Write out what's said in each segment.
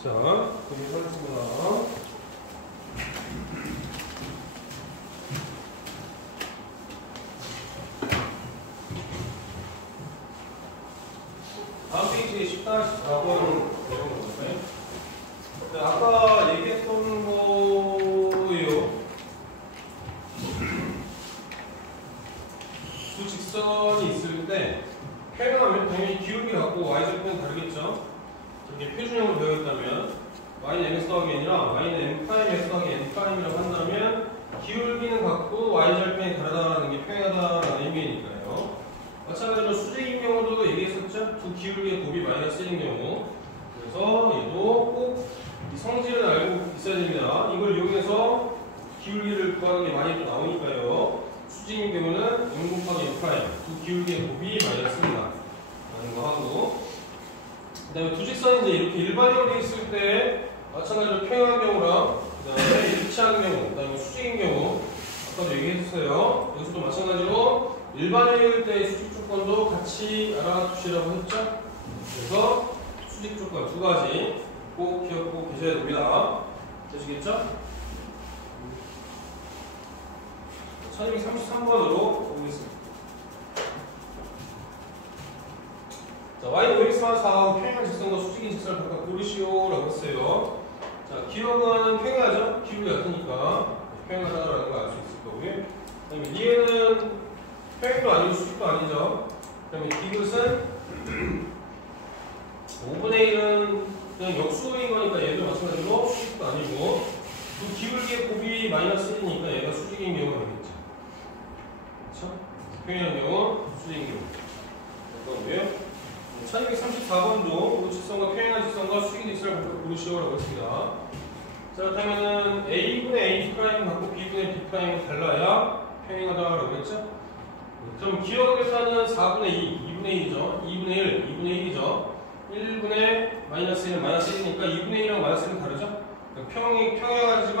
자, 여기 하겠습니다. 다음 페이지 14번 내용 볼까요? 아까 얘기했던 거예요. 두 직선이 있을 때 표현하면 당연히 기울기 갖고 y절편 다르겠죠? 이렇게 표준형으로 되어있다면 y는 mx 더하기 n이랑 y는 m'x 더하기 n'이라고 한다면 기울기는 같고 y절편이 다르다는 게 표현하다라는 의미니까요. 마찬가지로 수직인 경우도 얘기했었죠? 두 기울기의 곱이 마이너스 1인 경우. 그래서 얘도 꼭 이 성질을 알고 있어야 됩니다. 이걸 이용해서 기울기를 구하는 게 많이 또 나오니까요. 수직인 경우는 m 곱하기 m' 두 기울기의 곱이 마이너스 1이다 라는 거 하고, 그 다음에 두 직선이 이제 이렇게 일반형으로 되어 있을 때 마찬가지로 평행한 경우랑 그 다음에 일치하는 경우, 그 다음에 수직인 경우 아까도 얘기했어요. 여기서도 마찬가지로 일반형일 때 수직 조건도 같이 알아두시라고 했죠. 그래서 수직 조건 두 가지 꼭 기억하고 계셔야 됩니다. 되시겠죠? 1233번으로 보겠습니다. 자, y는 5x만 4하고 평행한 직선과 수직인 직선을 각각 고르시오 라고 했어요. 자, 기억은 평행하죠? 기울기 같으니까 평행하다라는 걸 알 수 있을 거고요. 그 다음에 이해는 평행도 아니고 수직도 아니죠. 그 다음에 디귿은 5분의 1은 그냥 역수인 거니까 얘도 마찬가지로 수직도 아니고, 그 기울기의 곱이 마이너스 1이니까 얘가 수직인 경우가 되겠죠. 그렇죠? 평행한 경우, 수직인 경우. 그거고요. 1234번도 우직선과 평행한 직선과 수직인 직선을 고르시오라고 했습니다. 자, 그렇다면 a분의 a' 갖고 b분의 b'은 달라야 평행하다라고 했죠. 그럼 기억에서는 4분의 2, 2분의 1이죠. 2분의 1, 2분의 1이죠. 1분의 마이너스 1은 마이너스 1이니까 2분의 1이랑 마이너스 1은 다르죠? 평행하지만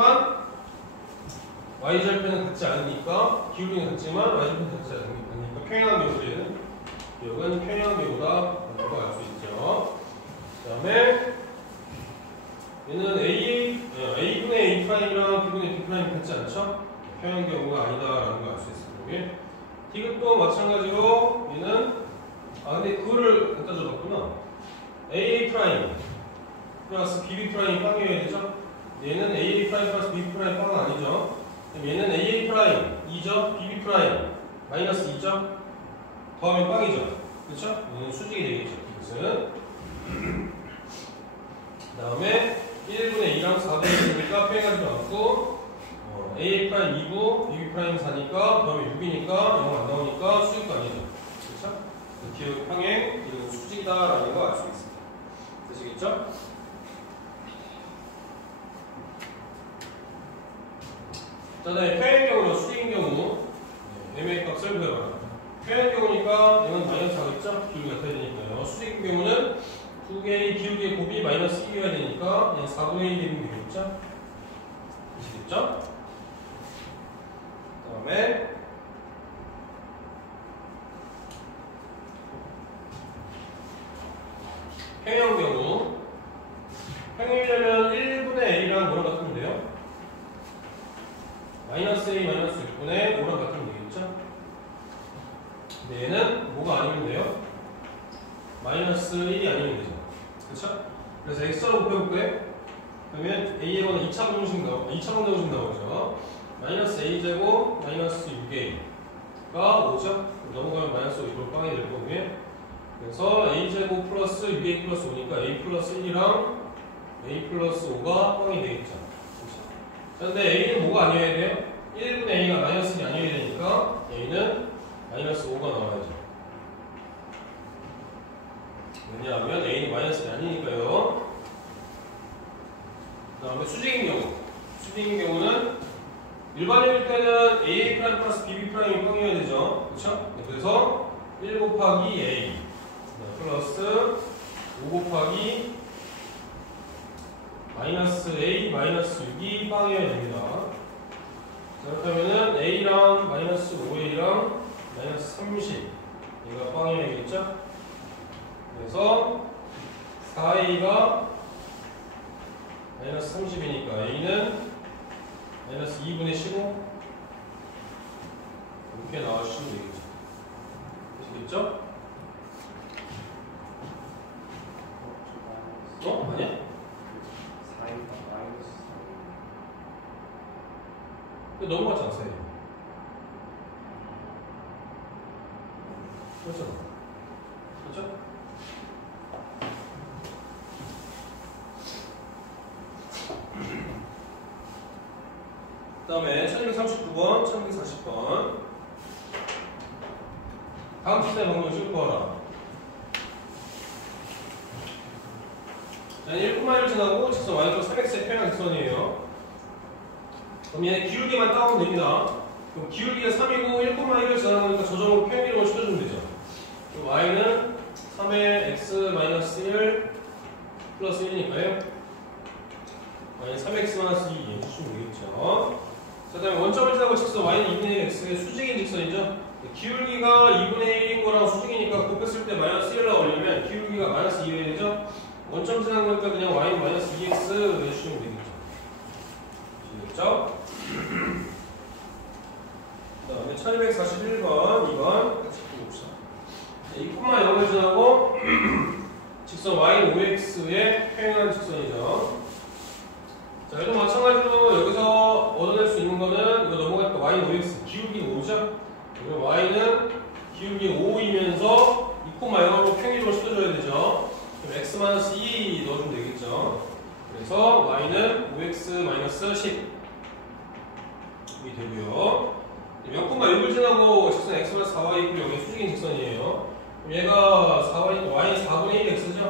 y절편은 같지 않으니까, 기울기는 같지만 y절편은 같지 않으니까 평행한 경우들은 기억은 평행한 경우다 라는 걸 알 수 있죠. 그 다음에 얘는 a분의 a'이랑 b분의 b'이 같지 않죠? 평행한 경우가 아니다라는 걸 알 수 있을 거고요. 디귿도 마찬가지로 얘는 근데 그거를 갖다 줘봤구나. AA' 플러스 BB' 빵이어야 되죠? 얘는 AA' 플러스 BB' 빵은 아니죠? 그럼 얘는 AA' 2죠? BB' 마이너스 2죠? 더하면 빵이죠? 그렇죠? 얘는 수직이 되겠죠? 이것은. 그 다음에 1분의 2랑 4분의 1이니까 평행하지도 않고, AA' 2고 BB' 4니까 더하면 6이니까 0 안 나오니까 수직도 아니죠? 그렇죠? 기억 평행, 이건 수직이다라는 거 알 수 있습니다. 되시겠죠? 자, 다음에 평행 경우로 수직인 경우 m의 값을 구해봐라. 평행 경우니까 얘는 마이너스 하겠죠? 기울기 같아야 되니까요. 수직인 경우는 두 개의 기울기의 곱이 마이너스 1이어야 되니까 얘는 4분의 1이 되면 되겠죠? 되시겠죠? 그 다음에 평행 경우, 평행이려면 1분의 a랑 뭐랑 같으면 돼요? 마이너스 a 마이너스 6분의 5랑 같으면 되겠죠? 근데 얘는 뭐가 아니면 돼요? 마이너스 1이 아니면 되죠. 그쵸? 그래서 x로 곱해볼까요? 그러면 a의 거는 2차 방정식 나오죠. 마이너스 a제곱 마이너스 6a가 5죠? 넘어가면 마이너스 5 빵이 될 거고요. 그래서 a제곱 플러스 6a 플러스 5니까 a 플러스 1이랑 a 플러스 5가 빵이 되겠죠. 자, 근데 a는 뭐가 아니어야 돼요? 1분의 a가 마이너스 1이 아니어야 되니까 a는 마이너스 5가 나와야죠. 왜냐하면 a는 마이너스 1이 아니니까요. 그 다음에 수직인 경우는 일반형일 때는 a' 플러스 bb' 빵이어야 되죠. 그렇죠? 그래서 1 곱하기 a 플러스 5 곱하기 마이너스 a 마이너스 6이 빵이어야 됩니다. 자, 그렇다면은 a랑 마이너스 5a랑 마이너스 30 얘가 빵이어야 겠죠? 4a가 4a가 4분의 1이니까 4분의 1 빵이어야 되겠죠? 그래서 4a가 4분의 1이니까 4분의 1 빵이어야 되겠죠? 4a가 4분의 1이니까 4분의 1 빵이어야 되겠죠? 4a가 4분의 1이니까 4분의 1 빵이어야 되겠죠? 그래서 4a가 마이너스 30이니까 a는 마이너스 2분의 15 이렇게 나와주시면 되겠죠. 되시겠죠? 아니야? 4이다 마이너스 4. 넘어갔잖아, 세. 그렇죠? 그렇죠? 그 다음에 1239번, 1240번. 다음 시대 방법을 쭉 자, 1,1을 지나고 직선 y도 3x의 평행 직선이에요. 그럼 얘 기울기만 따오면 됩니다. 그럼 기울기가 3이고 1,1을 지나가니까 저 점으로 평행이동을 시켜주면 되죠. 그럼 y는 3의 x-1 플러스 1이니까요. y는 3x-2 해주시면 되겠죠. 자, 그 다음에 원점을 지나고 직선 y는 2분의 1 x의 수직인 직선이죠. 기울기가 2분의 1인 거랑 수직이니까 곱했을 때 마이너스 1을 올리면 기울기가 마이너스 2가 되죠. 원점 지나는 거니까 그냥 y는 마이너스 2x 해주시면 되겠죠. 아시겠죠? 그 다음에 1241번, 2번 같이 봅시다. 2,0을 지나고 직선 y는 5x의 평행한 직선이죠. 자, 얘도 마찬가지로 여기서 얻어낼 수 있는 거는 이거 넘어가니까 y는 5x, 기울기는 5죠? 그리고 y는 기울기 5이면서 2,0로 평행으로 시켜줘야 되죠. 그럼 x-2 넣어주면 되겠죠. 그래서 y는 5x-10 이 되고요. 0,6을 지나고 직선 x-4y 있고 여기 수직인 직선이에요. 그럼 얘가 4y, y는 4분의 1x죠.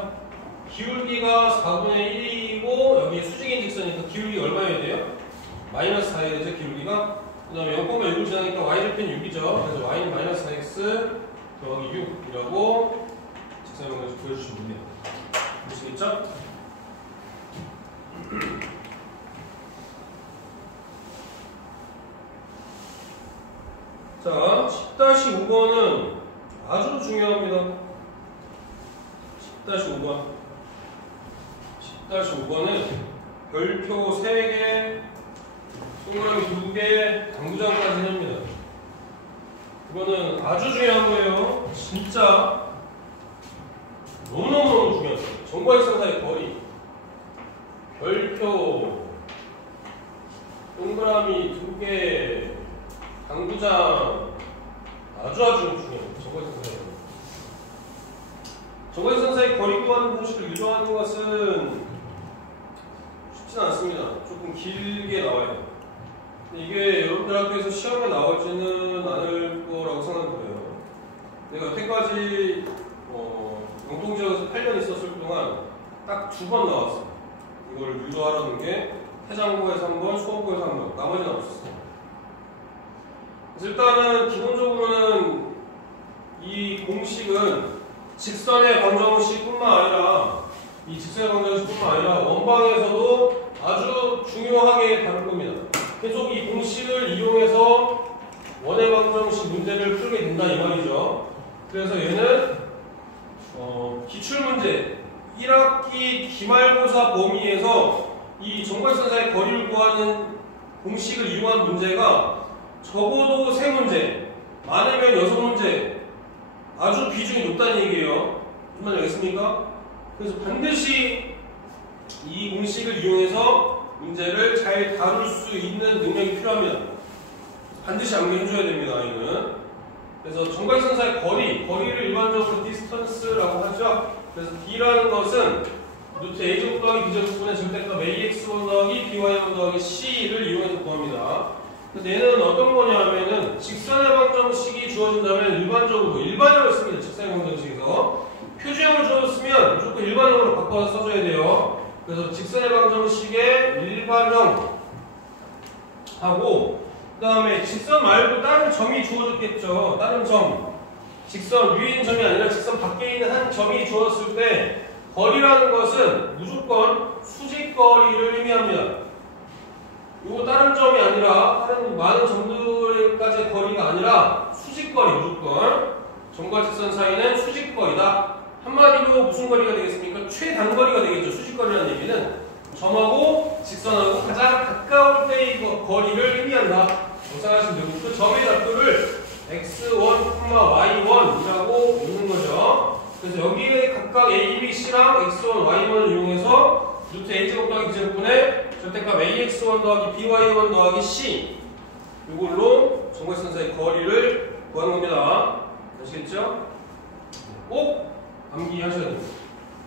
기울기가 4분의 1이고 여기 수직인 직선이니까 기울기가 얼마여야 돼요? 마이너스 4여야 되죠, 기울기가. 그 다음에 0,6을 지나니까 y좌표는 6이죠. 그래서 y는 마이너스 4x 더하기 6이라고 직선형을 보여주시면 돼요. 보시겠죠? 자, 10-5번은 아주 중요합니다. 10-5번. 10-5번은 별표 3개, 동그라미 2개, 당구장까지 합니다. 이거는 아주 중요한 거예요. 진짜 너무너무 중요해요. 점과 일선 사이의 거리, 별표, 동그라미 2개, 당구장 아주 중요해요. 점과 일선 사이의 거리. 점과 일선 사이의 거리 구하는 공식을 유도하는 것은 쉽진 않습니다. 조금 길게 나와요. 이게 여러분들 학교에서 시험에 나올지는 않을 거라고 생각해요. 내가 여태까지 영통지역에서 8년 있었을 동안 딱 2번 나왔어. 이걸 유도하라는 게 해장고에서 1번, 수원고에서 1번, 나머지는 없었어. 그래서 일단은 기본적으로는 이 공식은 직선의 방정식뿐만 아니라 이 직선의 방정식뿐만 아니라 원방에서도 아주 중요하게 다룰 겁니다. 계속 이 공식을 이용해서 원의 방정식 문제를 풀게 된다 이 말이죠. 그래서 얘는 기출문제 1학기 기말고사 범위에서 이 점과 사이의 거리를 구하는 공식을 이용한 문제가 적어도 3문제, 많으면 6문제, 아주 비중이 높다는 얘기예요. 무슨 말인지 알겠습니까? 그래서 반드시 이 공식을 이용해서 문제를 잘 다룰 수 있는 능력이 필요합니다. 반드시 암기해줘야 됩니다. 이는. 그래서 점과 사이의 거리를 일반적으로 디스턴스라고 하죠. 그래서 D라는 것은 루트 A제곱 더하기 B제곱분의 절대값 AX1 더하기 BY1 더하기 C를 이용해서 구합니다. 그래서 얘는 어떤 거냐면은 직선의 방정식이 주어진다면 일반형을 씁니다. 직선의 방정식에서 표준형을 주어졌으면 무조건 일반형으로 바꿔서 써줘야 돼요. 그래서 직선의 방정식의 일반형 하고 그 다음에 직선 말고 다른 점이 주어졌겠죠. 다른 점. 직선 위에 있는 점이 아니라 직선 밖에 있는 한 점이 주어졌을 때 거리라는 것은 무조건 수직거리를 의미합니다. 이거 다른 점이 아니라 다른 많은 점들까지의 거리가 아니라 수직거리 무조건. 점과 직선 사이는 수직거리다. 한마디로 무슨 거리가 되겠습니까? 최단거리가 되겠죠. 수직거리라는 얘기는 점하고 직선하고 가장 가까울 때의 거리를 의미한다. 생각하시면 되고 그 점의 좌표를 x1, y1이라고 읽는 거죠. 그래서 여기에 각각 a, b, c랑 x1, y1을 이용해서 루트 a제곱 더하기 b제곱분의 절대값 ax1 더하기 by1 더하기 c 이걸로 정거지선사의 거리를 구하는 겁니다. 아시겠죠? 꼭 암기하셔야 됩니다.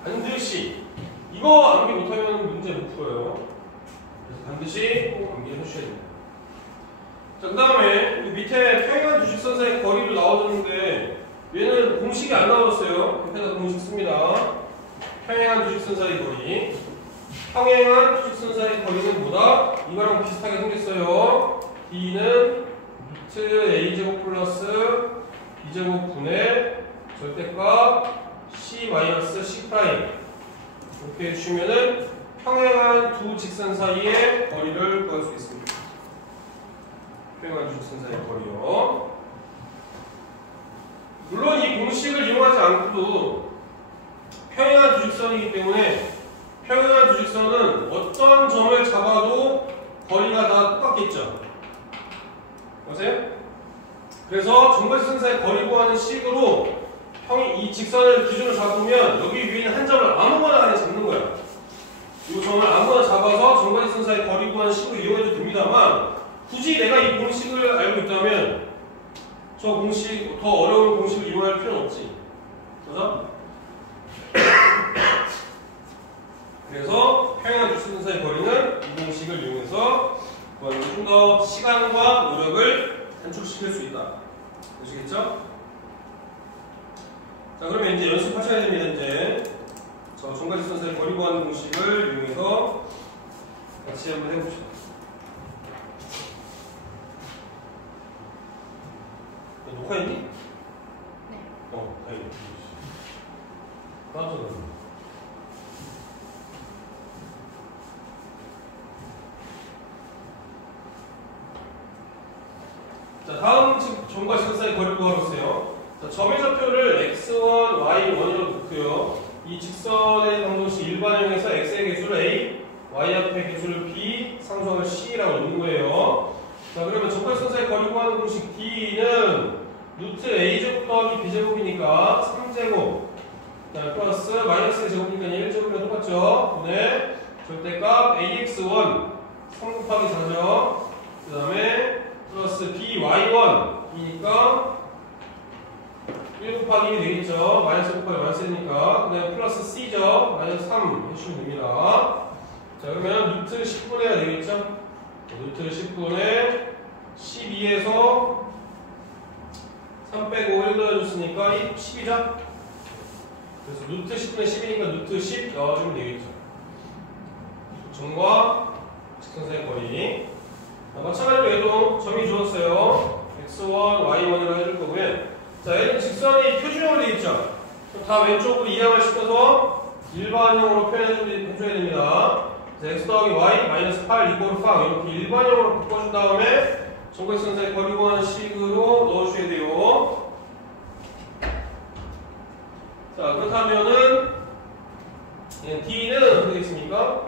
반드시 이거 암기 못하면 문제 못 풀어요. 그래서 반드시 꼭 암기를 해주셔야 됩니다. 자, 그 다음에 밑에 평행한 주식선사의 거리도 나와줬는데 얘는 공식이 안 나와줬어요. 옆에다 공식 씁니다. 평행한 주식선사의 거리. 평행한 주식선사의 거리는 뭐다? 이거랑 비슷하게 생겼어요. D는 루트 A제곱 플러스 B제곱 분의 절대값 C-C' 이렇게 해주시면은 평행한 두 직선 사이의 거리를 구할 수 있습니다. 평행한 두 직선 사이의 거리요. 물론 이 공식을 이용하지 않고도 평행한 두 직선이기 때문에 평행한 두 직선은 어떤 점을 잡아도 거리가 다 똑같겠죠. 맞아요? 그래서 정거지선 사이의 거리 구하는 식으로 이 직선을 기준으로 잡으면 여기 위에 있는 한 점을 아무거나 그냥 잡는 거야. 이 점을 아무거나 잡아서 정거지선 사이의 거리 구하는 식으로 이용해도 됩니다만 굳이 내가 이 공식을 알고 있다면 저 공식, 더 어려운 공식을 이용할 필요는 없지. 그죠? 그래서 평행한 주식선 사이의 거리는 이 공식을 이용해서 구하는 좀 더 시간과 노력을 단축시킬 수 있다. 아시겠죠? 자, 그러면 이제 연습하셔야 됩니다. 이제 저 정거지선 사이의 거리 구하는 공식을 이용해서 같이 한번 해봅시다. 녹화했니? 네. 다행이다. 깜짝 놀랐네. 자, 다음 정거지선 사이의 거리를 구하겠어요. 자, 점의 좌표를 x1, y1이라고 놓고요. 이 직선의 방정식 일반형에서 x의 개수를 a, y 앞의 개수를 b, 상수항을 c라고 놓는 거예요. 자, 그러면 정거지선 사이의 거리 구하는 공식 d는 루트 a제곱 더하기 b제곱이니까 3제곱 플러스 마이너스 제곱이니까 1제곱이랑 똑같죠. 분의 절대값 ax1 3 곱하기 4죠. 그 다음에 플러스 by1이니까 1 곱하기 1이 되겠죠. 마이너스 곱하기 마이너스니까. 그 다음에 플러스 c죠. 마이너스 3 해주시면 됩니다. 자, 그러면 루트 10분의 해야 되겠죠. 루트 10분의 12에서 3 빼고 1 넣어줬으니까 10이죠? 그래서 루트 10분의 10이니까 루트 10 넣어주면 되겠죠. 점과 직선 사이의 거리. 마찬가지로 얘도 점이 주었어요. x1, y1이라고 해줄 거고요. 자, 얘는 직선이 표준형으로 되어 있죠? 다 왼쪽으로 이항을 시켜서 일반형으로 표현해줘야 됩니다. 자, x 더하기 y 마이너스 8 이꼴 4 이렇게 일반형으로 바꿔준 다음에 정거지선 사이의 거리 구하는 식으로 넣어주셔야 돼요. 자, 그렇다면은 D는 어떻게 되겠습니까?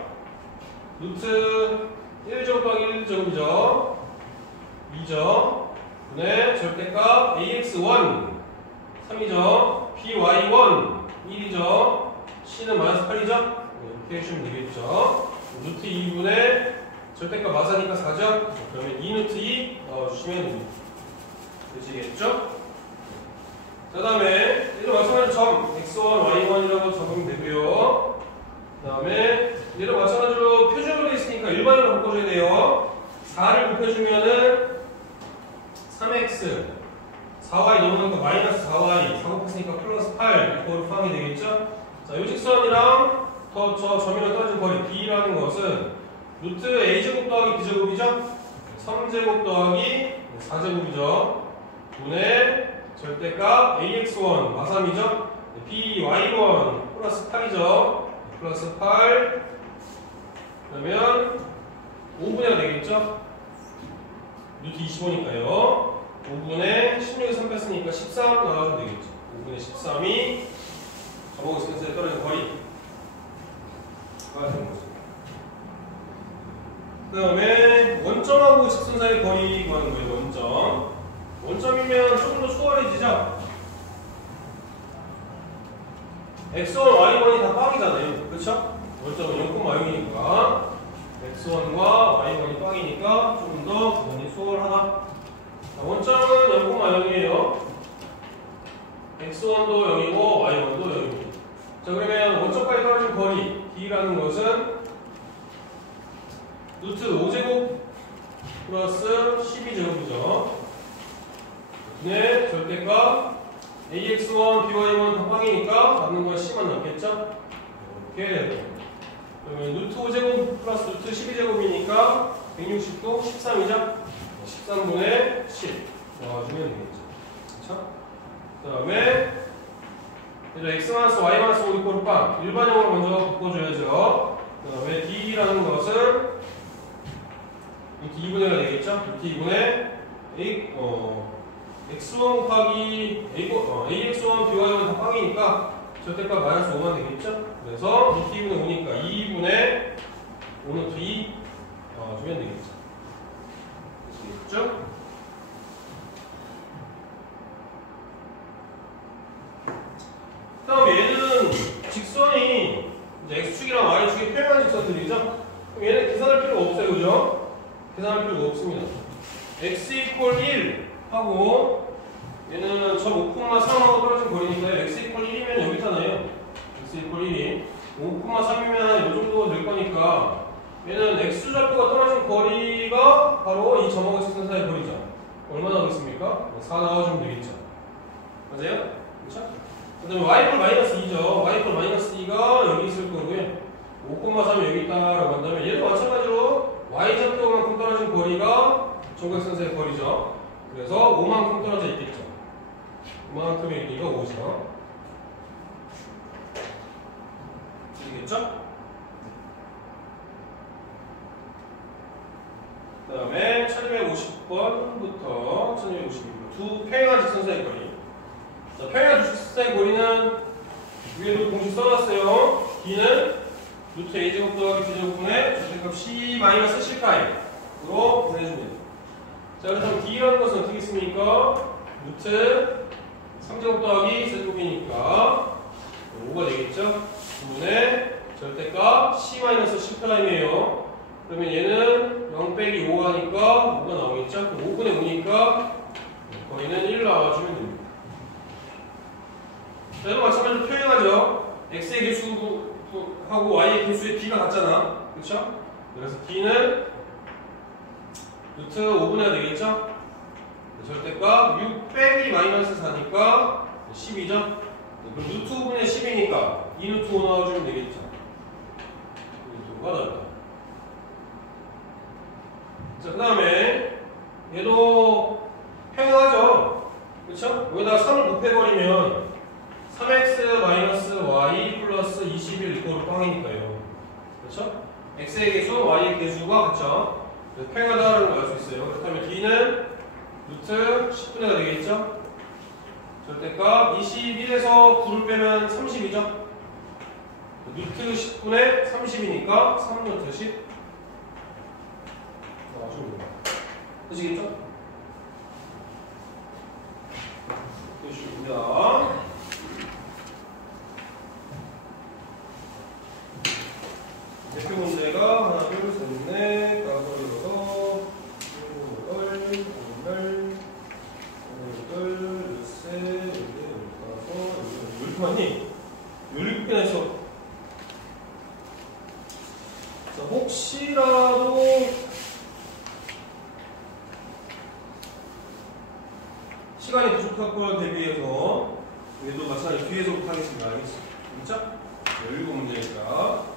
루트 1제곱 더하기 1제곱이죠. 2죠. 분의 절대값 AX1 3이죠. BY1 1이죠. C는 마이너스 8이죠. 이렇게 해주시면 되겠죠. 루트 2분의 절대값 마사니까 4죠. 그러면 2루트 2 넣어주시면 됩니다. 되시겠죠? 그 다음에 얘도 마찬가지로 점 x1, y1이라고 적으면 되고요. 그 다음에 얘도 마찬가지로 표준으로 되어 있으니까 일반으로 바꿔줘야 돼요. 4를 곱해주면은 3x 4y 넘어간 거 마이너스 4y 4 곱했으니까 플러스 8 이걸 포함이 되겠죠? 자, 요 직선이랑 저 점이랑 떨어진 거리 b라는 것은 루트 a제곱 더하기 b제곱이죠? 3제곱 더하기 4제곱이죠? 분의 절대값 ax1 마삼이죠? by1 플러스 8이죠? 플러스 8 그러면 5분의 되겠죠? 루트 25니까요. 5분의 16에 3 뺐으니까 13 나와주면 되겠죠. 5분의 13이 저보고 스펜서에 떨어진 거리. 가 되는 거죠. 그 다음에 원점하고 직선 사이의 거리 구하는 거예요. 원점이면 조금 더 수월해지죠? x1, y1이 다 빵이잖아요. 그렇죠? 원점은 0,0이니까 x1과 y1이 빵이니까 조금 더 구분이 수월하다. 원점은 0,0이에요. x1도 0이고 y1도 0이고. 자, 그러면 원점까지 떨어진 거리 d라는 것은 루트 5제곱 플러스 12제곱이죠. 네, 절대값 ax1, by1 다 빵이니까 받는 건 10만 남겠죠? 이렇게. 그러면 루트 5제곱 플러스 루트 12제곱이니까 160도 13이죠? 13분의 10 넣어주면 되겠죠. 그쵸? 그 다음에 x-y-5 빵 일반형으로 먼저 바꿔줘야죠. 그 다음에 d라는 것은 이렇게 2분의가 되겠죠? 이렇게 2분의 x1 곱하기 ax1, by1 다 빵이니까 절대값 마이너스 5만 되겠죠? 그래서 이렇게 2분의 5니까 2분의 5루트 2 주면 되겠죠. 됐죠? 그 다음에 얘는 직선이 이제 x축이랑 y축이 평행한 직선들이죠? 그럼 얘는 계산할 필요가 없어요. 그죠? 계산할 필요가 없습니다. x 이퀄 1 하고 얘는 점 5,3하고 떨어진 거리니까 x 이퀄 1이면 여기 있잖아요. x 이퀄 1이 5,3이면 이 정도 될 거니까 얘는 x좌표가 떨어진 거리가 바로 이 점하고 직선 사이의 거리죠. 얼마나 나오겠습니까? 4 나와주면 되겠죠. 맞아요? 그렇죠? 그 다음에 y 마이너스 2죠. y 마이너스 2가 여기 있을 거고요. 5,3이 여기 있다라고 한다면 얘도 마찬가지로 y좌표만큼 떨어진 거리가 정각선 사이의 거리죠. 그래서 5만큼 떨어져 있겠죠. 5만큼의 길이가 5죠. 되겠죠? 그 다음에 1250번부터 1252번 두 평행한 직선 사이의 거리. 자, 평행한 직선 사이의 거리는 위에도 공식 써놨어요. d는 루트 a제곱 더하기 b제곱분의 절대값 c-c''으로 보내줍니다. 자, 그렇다면 d라는 것은 어떻게 있습니까? 루트 3제곱 더하기 4제곱이니까 5가 되겠죠? 분의 절대값 c-c'이에요. 그러면 얘는 0 빼기 5 하니까 5가 나오겠죠? 그럼 5분의 5니까 거리는 1 나와주면 됩니다. 자, 이거 마찬가지로 평행하죠? x의 개수하고 y의 개수의 b가 같잖아. 그렇죠? 그래서 d는 루트 5분의 5 되겠죠? 절대값 6 빼기 마이너스 4니까 10이죠? 그럼 루트 5분의 10이니까 2루트 5 넣어주면 되겠죠? 루트 5가 나온다. 자, 그 다음에 얘도 평행하죠? 그쵸? 여기다가 3을 곱해버리면 3x-y 플러스 21 이꼴 빵이니까요. 그쵸? x의 개수, y의 개수가 같죠? 그래서 평행하다는 걸 알 수 있어요. 그렇다면 d는 루트 10분의가 되겠죠? 절대값 21에서 9를 빼면 30이죠? 루트 10분의 30이니까 3루트 10 되시겠죠? 되십니다. 대표 문제가 하나, 둘, 셋, 넷, 다섯, 여섯, 일곱, 여덟, 셋, 다섯, 왜 이렇게 많니? 17개나 했어. 자, 혹시라도 시간이 부족할 걸 대비해서 얘도 마찬가지로 뒤에서부터 하겠습니다. 알겠죠? 17문제니까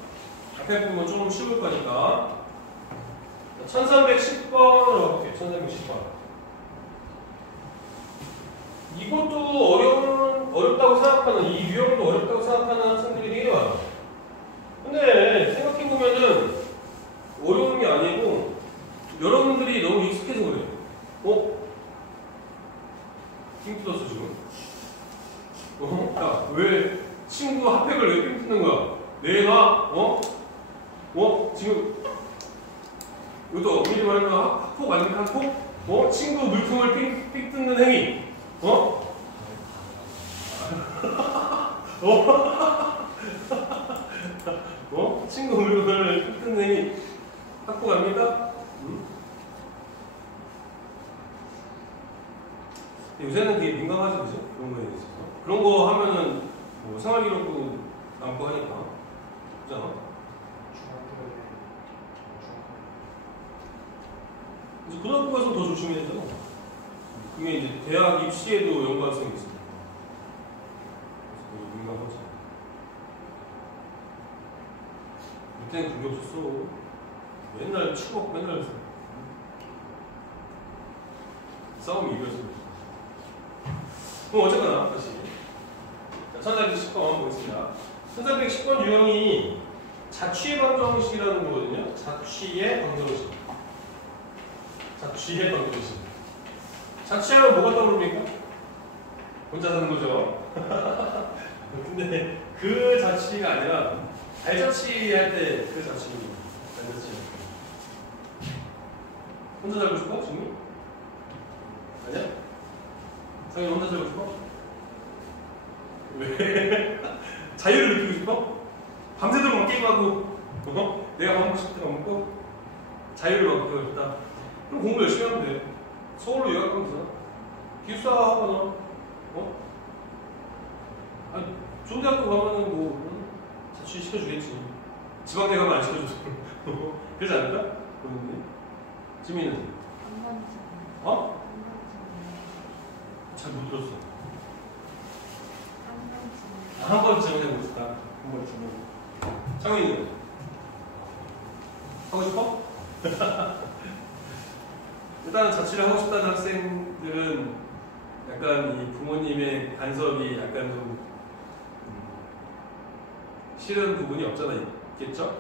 앞에 부분 조금 쉬울 거니까 1310번으로 가볼게요. 1310번. 이것도 어렵다고 생각하는, 이 유형도 어렵다고 생각하는 학생들이 되게 많아요. 근데 생각해보면은 어려운 게 아니고 여러분들이 너무 익숙해서 그래요. 핑 뜯었어 지금? 야, 왜 친구 핫팩을 왜 핑 뜯는 거야? 내가 지금 이것도 미리 말하면 학폭 아니면 학폭? 친구 물품을 삑 뜯는 행위. 친구 물품을 삑 뜯는 행위. 학폭 아닙니까? 요새는 되게 민감하죠, 그죠? 그런 거에 있어서. 그런 거 하면은 뭐 생활기록도 남고 하니까. 그잖아? 이제 고등학교 가서 더 조심해야 되잖아. 그게 이제 대학 입시에도 연관성이 있습니다. 그래서 되게 민감하죠. 그때는 그게 없었어. 맨날 치고 맨날 싸움이 이겼습니다. 그럼 어쨌거나 다시 1410번 보겠습니다. 1410번 유형이 자취의 방정식이라는 거거든요. 자취의 방정식. 자취의 방정식. 자취하면 뭐가 떠오릅니까? 혼자 사는 거죠. 근데 그 자취가 아니라 발자취 할 때 그 자취입니다. 발자취. 혼자 살고 싶어? 지금? 아니야? 상현이 혼자 살고 싶어? 왜? 자유를 느끼고 싶어? 밤새도록 막 게임하고 내가 먹고 싶을 때 먹고 자유를 얻고 싶다. 그럼 공부 열심히 하면 돼. 서울로 유학하면 되잖아. 기숙사 하거나 아니, 좋은 대학교 가면은 뭐 자취 시켜주겠지. 지방대 가면 안 시켜줘서 그러지 않을까? 그런데 지민은? 잘 못 들었어. 한 번쯤은 해보고 싶다. 한 번쯤은. 창민이는? 하고 싶어? 일단은 자취를 하고 싶다는 학생들은 약간 이 부모님의 간섭이 약간 좀 싫은 부분이 없잖아 있겠죠?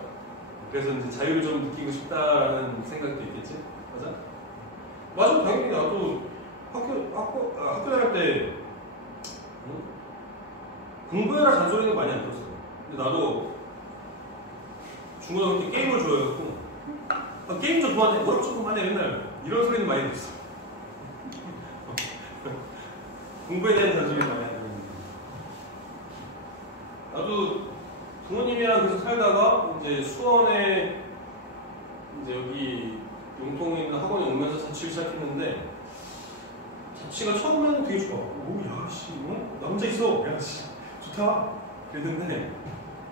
그래서 이제 자유를 좀 느끼고 싶다라는 생각도 있겠지? 맞아? 맞아, 당연히 나도 학교 다닐 때 공부해라 잔소리는 많이 안 들었어. 근데 나도 중고등학교 때 게임을 좋아해갖고 게임 좀 그만해, 뭐라고 좀 그만해 맨날 이런 소리는 많이 들었어. 공부에 대한 잔소리를 많이 하고 나도 부모님이랑 계속 살다가 이제 수원에 이제 여기 용통에 있는 학원에 오면서 자취를 시작했는데 자취가 처음에는 되게 좋아. 오, 야, 씨, 나 혼자 있어. 야, 씨, 좋다. 그랬는데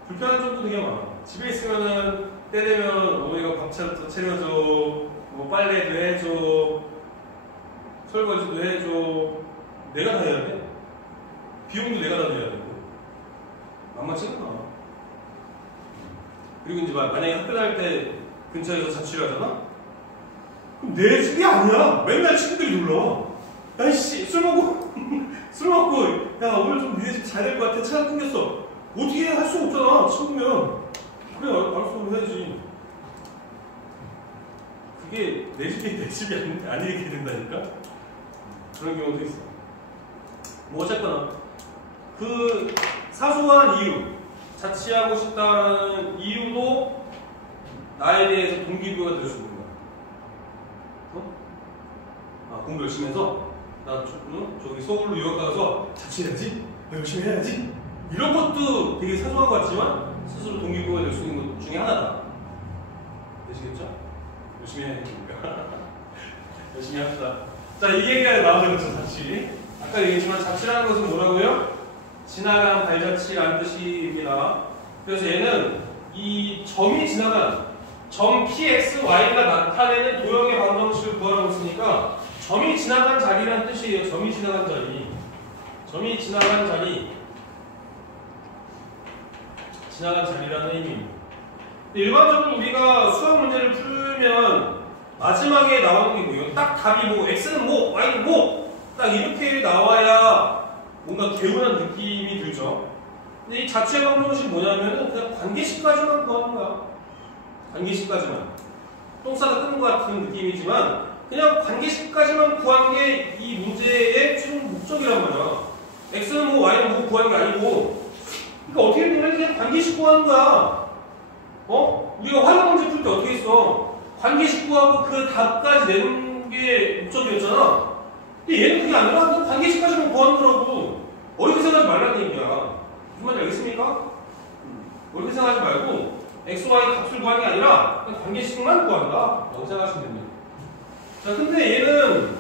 불편한 점도 되게 많아. 집에 있으면은 때 되면 어머니가 밥 차려줘, 뭐 빨래도 해줘, 설거지도 해줘. 내가 다 해야 돼. 비용도 내가 다 내야 되고. 만만치 않아. 그리고 이제 만약에 학교 다닐 때 근처에서 자취를 하잖아? 그럼 내 집이 아니야. 맨날 친구들이 놀러. 야이씨, 술 먹고, 야, 오늘 좀 니네 집 잘 될 것 같아. 차가 끊겼어. 어떻게 할 수가 없잖아, 친구면. 그래, 알았어, 해야지. 그게 내 집이 아니게 된다니까? 그런 경우도 있어. 뭐, 어쨌거나. 그 사소한 이유, 자취하고 싶다는 이유도 나에 대해서 동기부여가 될 수 있는 거야. 공부 열심히 해서 나 저기 서울로 유학 가서 자취해야지, 열심히 해야지. 이런 것도 되게 사소한 것 같지만 스스로 동기부여가 될 수 있는 것 중에 하나다. 되시겠죠? 열심히 해야 되니까. 열심히 합시다. 자, 이 얘기가 나오는 거죠, 자취. 아까 얘기했지만 자취라는 것은 뭐라고요? 지나간 발자취라는 뜻입니다. 그래서 얘는 이 점이 지나간 점 PXY가 나타내는 도형의 방정식을 구하라고 했으니까 점이 지나간 자리라는 뜻이에요. 점이 지나간 자리. 점이 지나간 자리. 지나간 자리라는 의미입니다. 일반적으로 우리가 수학 문제를 풀면 마지막에 나오는 게 뭐예요? 딱 답이 뭐 X는 뭐, Y는 뭐, 딱 이렇게 나와야 뭔가 개운한 느낌이 들죠. 근데 이 자취의 방정식이 뭐냐면은 그냥 관계식까지만 구하는 거야. 관계식까지만. 똥 싸다 끄는 것 같은 느낌이지만 그냥 관계식까지만 구한 게 이 문제의 최종 목적이란 말이야. X는 뭐 Y는 뭐 구하는 게 아니고 그러니까 어떻게 보면 그냥 관계식 구하는 거야. 우리가 활용 문제 풀 때 어떻게 했어? 관계식 구하고 그 답까지 내는 게 목적이었잖아. 근데 얘는 그게 아니라 그 관계식까지만 구하는 거라고. 어렵게 생각하지 말라는 얘기야. 무슨 말인지 알겠습니까? 어렵게 생각하지 말고 x, y 값을 구하는 게 아니라 그냥 관계식만 구한다 라고 생각하시면 됩니다. 자, 근데 얘는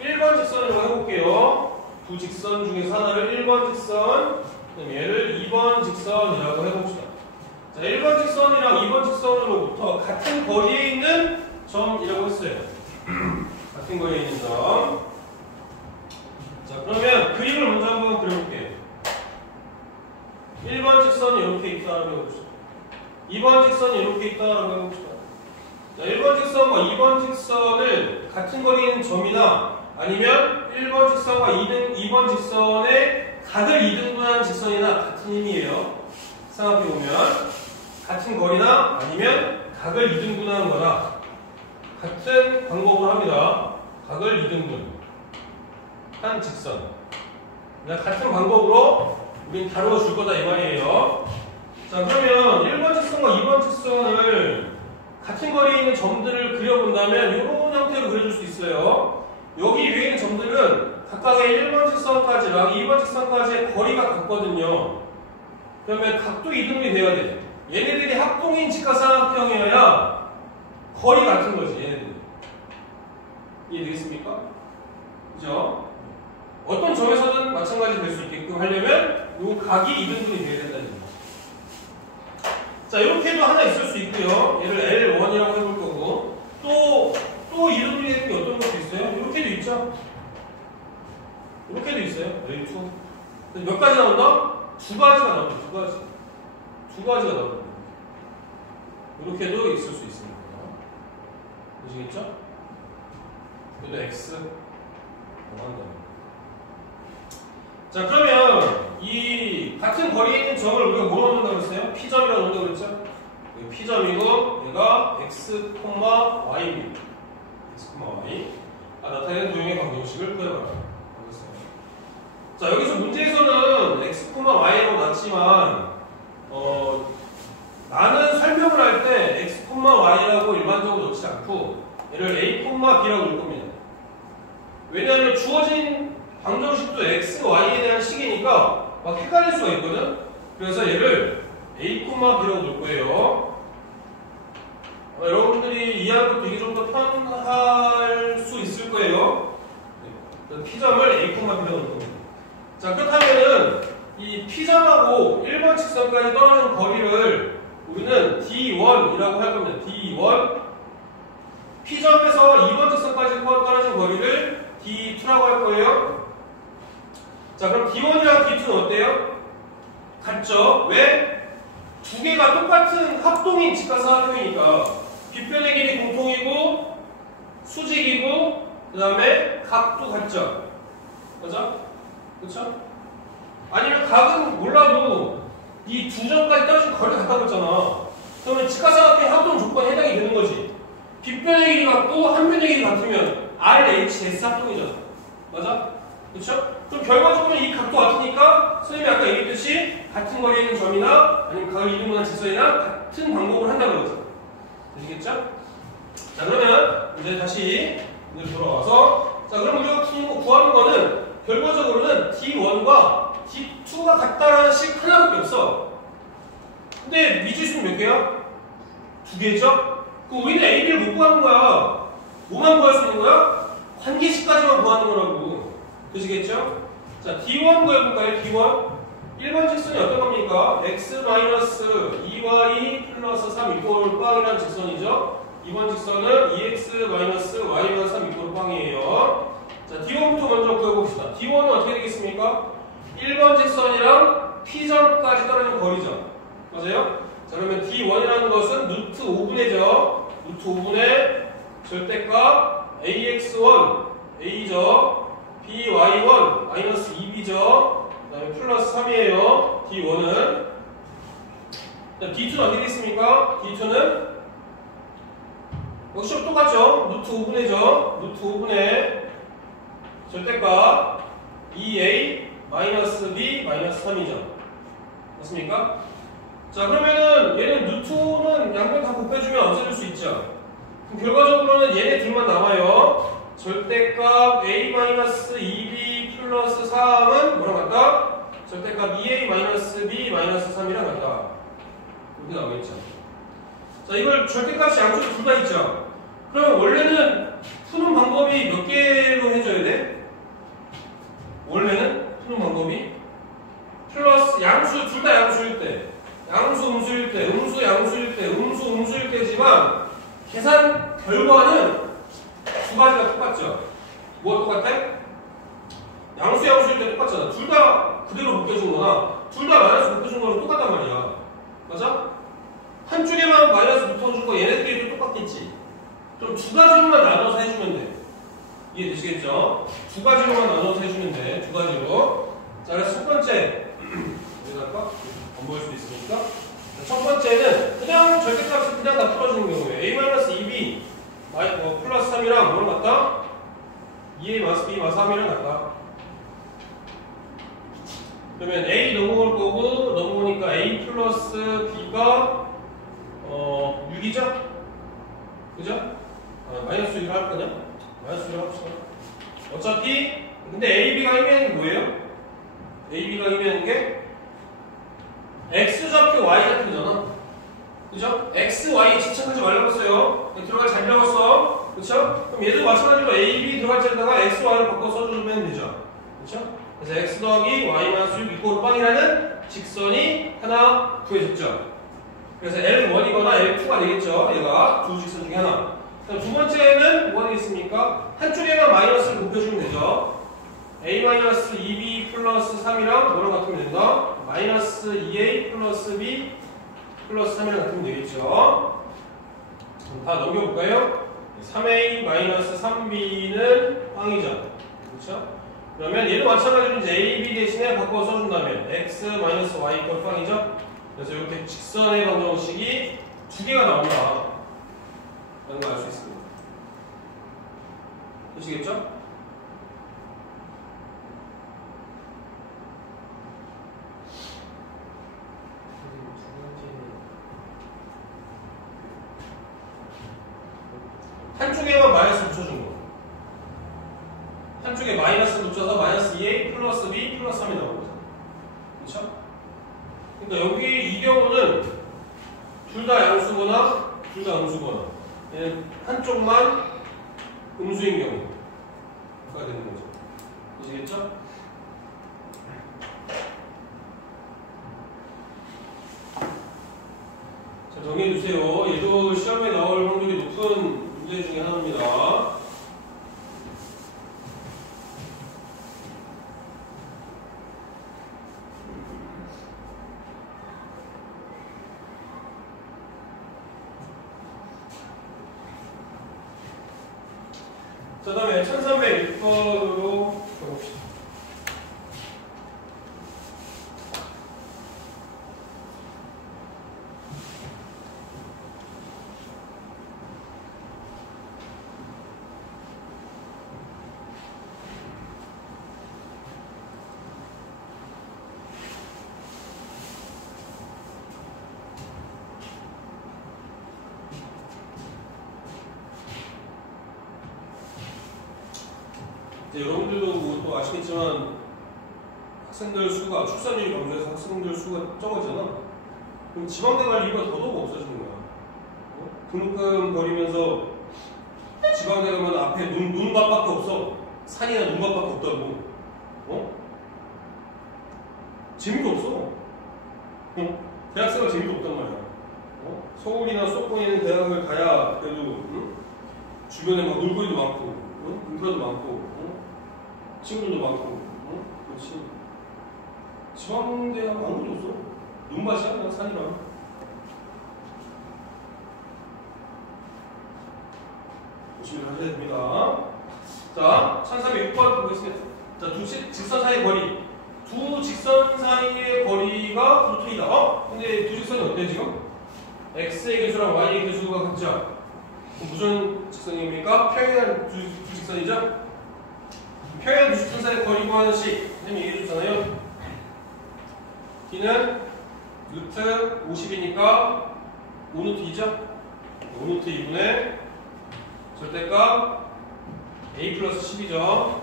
1번 직선으로 해볼게요. 두 직선 중에서 하나를 1번 직선, 그럼 얘를 2번 직선이라고 해봅시다. 자, 1번 직선이랑 2번 직선으로부터 같은 거리에 있는 점이라고 했어요. 같은 거리에 있는 점. 자, 그러면 그림을 먼저 한번 그려볼게요. 1번 직선이 이렇게 있다라고 해봅시다. 2번 직선이 이렇게 있다라고 해봅시다. 자, 1번 직선과 2번 직선을 같은 거리에 있는 점이나 아니면 1번 직선과 2번 직선의 각을 이등분하는 직선이나 같은 의미예요. 생각해보면 같은 거리나 아니면 각을 이등분하는 거나 같은 방법으로 합니다. 각을 이등분 한 직선. 같은 방법으로 우린 다루어 줄 거다 이 말이에요. 자, 그러면 1번 직선과 2번 직선을 같은 거리에 있는 점들을 그려본다면 이런 형태로 그려줄 수 있어요. 여기 위에 있는 점들은 각각의 1번 직선까지랑 2번 직선까지의 거리가 같거든요. 그러면 각도 이등분이 돼야 돼. 얘네들이 합동인 직각삼각형이어야 거리 같은 거지, 얘네들. 이해되겠습니까? 그죠? 어떤 점에서든 마찬가지 될 수 있게끔 하려면 이 각이 이등분이 돼야 된다는 거죠. 자, 이렇게도 하나 있을 수 있고요. 얘를 L1이라고 해볼 거고, 또 이등분이 되는 게 어떤 것도 있어요? 이렇게도 있죠? 이렇게도 있어요. L2. 몇 가지 나온다? 두 가지가 나온다. 두 가지가 나온다. 이렇게도 있을 수 있습니다. 보시겠죠? 여기도 X. 자, 그러면 이 같은 거리에 있는 점을 우리가 뭐로 넣는다고 했어요? P점이라고 넣는다고 그랬죠? P점이고 얘가 X, Y입니다. X, Y. 나타내는 도형의 방정식을 구해봐라. 자, 여기서 문제에서는 X, Y라고 놨지만 나는 설명을 할 때 X, Y라고 일반적으로 넣지 않고 얘를 A, B라고 넣을 겁니다. 왜냐하면 주어진 방정식도 X, Y에 대한 식이니까 막 헷갈릴 수가 있거든. 그래서 얘를 A, B라고 넣을 거예요. 여러분들이 이해하는 것도 이게 좀 더 편할 수 있을 거예요. P점을 A, B라고 넣을 겁니다. 자, 그렇다면은 이 P점하고 1번 직선까지 떨어지는 거리를 우리는 D1이라고 할 겁니다. D1. P점에서 2번 직선까지 떨어진 거리를 D2라고 할 거예요. 자, 그럼 D1이랑 D2는 어때요? 같죠? 왜? 두 개가 똑같은 합동인 직각삼각형이니까 빗변의 길이 공통이고 수직이고 그 다음에 각도 같죠? 그죠? 그쵸? 아니면 각은 몰라도 이 두 점까지 떨어진 거리가 같다고 했잖아. 그러면 직각삼각형 합동 조건에 해당이 되는 거지. 빗변의 길이 같고 한변의 길이 같으면 RHS 합동이잖아. 맞아? 그쵸? 그럼 결과적으로 이 각도 같으니까 선생님이 아까 얘기했듯이 같은 거리에 있는 점이나 아니면 각을 이등분한 직선이나 같은 방법을 한다는 거죠. 되시겠죠? 자, 그러면 이제 다시 돌아와서 자, 그럼 우리가 구하는 거는 결과적으로는 D1과 D2가 같다라는 식 하나밖에 없어. 근데 미지수는 몇 개야? 두 개죠? 그럼 우리는 A, B를 못 구하는 거야. 뭐만 구할 수 있는 거야? 관계식까지만 구하는 거라고. 그시겠죠? 자, D1 구해볼까요? D1. 1번 직선이 어떤 겁니까? X-2Y 플러스 3 이꼴 빵이라는 직선이죠? 2번 직선은 2X-Y 3 이꼴 빵이에요. 자, D1부터 먼저 구해봅시다. D1은 어떻게 되겠습니까? 1번 직선이랑 P점까지 떨어진 거리죠. 맞아요? 자, 그러면 D1이라는 것은 루트 5분의죠. 루트 5분의 절대값 AX1, A죠. BY1, 마이너스 2B죠. 그 다음에 플러스 3이에요. D1은. D2는 어떻게 되겠습니까? D2는 역시 똑같죠. 루트 5분의죠. 루트 5분의 절대값 2A 마이너스 B 마이너스 3이죠. 맞습니까? 자, 그러면은 얘는 루트는 양변 다 곱해주면 없어질 수 있죠. 그럼 결과적으로는 얘네 둘만 남아요. 절대값 a-2b 플러스 3은 뭐랑 같다? 절대값 2a-b 3이랑 같다. 이렇게 나오겠죠. 자, 이걸 절대값이 양쪽에 둘 다 있죠. 그러면 원래는 푸는 방법이 몇 개로 해줘야 돼? 원래는 푸는 방법이 플러스 양수 둘 다 양수일 때, 양수 음수일 때, 음수 양수일 때, 음수 음수일 때지만 계산 결과는 두 가지가 똑같죠. 뭐가 똑같아? 양수 양수일 때 똑같잖아. 둘 다 그대로 묶여준 거나 둘 다 마이너스 묶여준 거는 똑같단 말이야. 맞아? 한쪽에만 마이너스 묶어준 거 얘네들끼리도 똑같겠지. 그럼 두 가지로만 나눠서 해주면 돼. 이해되시겠죠? 두 가지로만 나눠서 해주면 돼. 두 가지로. 자, 그래서 첫 번째 여기 갈까? 안 보일 수도 있으니까. 첫 번째는 그냥 절대값을 그냥 다 풀어주는 경우에 a-2b 플러스 3이랑 뭐랑 같다? 2a-b 3이랑 같다. 그러면 a 넘어올 거고 넘어오니까 a 플러스 b가 6이죠? 그죠? 마이너스 6을 할 거냐? 마이너스 6을 합시다. 어차피 근데 ab가 의미하는 게 뭐예요? ab가 의미하는 게 x좌표 y좌표잖아. 그죠? x, y 집착하지 말라고 했어요. 들어갈 자리라고 했어. 그쵸? 그럼 얘도 마찬가지로 a, b 들어갈 자리에다가 x, y를 바꿔 써주면 되죠. 그쵸? 그래서 x 더하기 y-6 이꼴 빵이라는 직선이 하나 구해졌죠. 그래서 L1이거나 L2가 되겠죠. 얘가 두 직선 중에 하나. 그럼 두 번째는 뭐가 되겠습니까? 한쪽에만 마이너스를 곱해주면 되죠. a-2b 플러스 3이랑 뭐랑 같으면 된다? 마이너스 2a 플러스 b 플러스 3이랑 같으면 되겠죠. 그럼 다 넘겨볼까요? 3a 마이너스 3b는 빵이죠. 그렇죠? 그러면 얘도 마찬가지로 이제 a, b 대신에 바꿔 써준다면 x 마이너스 y 이퀄 빵이죠. 그래서 이렇게 직선의 방정식이 두 개가 나온다 라는 걸 알 수 있습니다. 되시겠죠? 한쪽에만 마이너스 붙여준 거. 한쪽에 마이너스 붙여서 마이너스 2a 플러스 b 플러스 3이 나오는 거죠. 그렇죠? 그러니까 여기 이 경우는 둘 다 양수거나 둘 다 음수거나 얘는 한쪽만 음수인 경우가 되는 거죠. 아시겠죠? 자, 정리해 주세요. 얘도 시험에 나올 확률이 높은 문제 중에 하나입니다. 자, 다음에 1306번으로 가봅시다. 여러분들도 뭐또 아시겠지만 학생들 수가 출산율이 감소해서 학생들 수가 적어지잖아. 그럼 지방대 갈 이유가 더더욱 없어지는 거야. 등록금 버리면서 지방대 가면 앞에 눈밭밖에 없어. 산이나 눈밭밖에 없다고. 재미도 없어. 대학생활 재미도 없단 말이야. 서울이나 수도권에 있는 대학을 가야 그래도 주변에 막 놀거리도 많고 인프라도 많고 친구들도 많고 그렇지. 지방대학 아무것도 없어. 눈밭이야 그냥 산이랑. 조심히 하셔야 됩니다. 자, 1306번 보겠습니다. 자, 두 직선 사이의 거리. 두 직선 사이의 거리가 루트이다. 근데 두 직선이 어때 지금? x의 개수랑 y의 개수가 같죠? 무슨 직선입니까? 평행한 두 직선이죠? 평행한 두 직선 사이의 거리 구하는 식 선생님이 얘기해 줬잖아요. D는 루트 50이니까 5루트 2죠? 5루트 2분의 절대값 a 플러스 10이죠.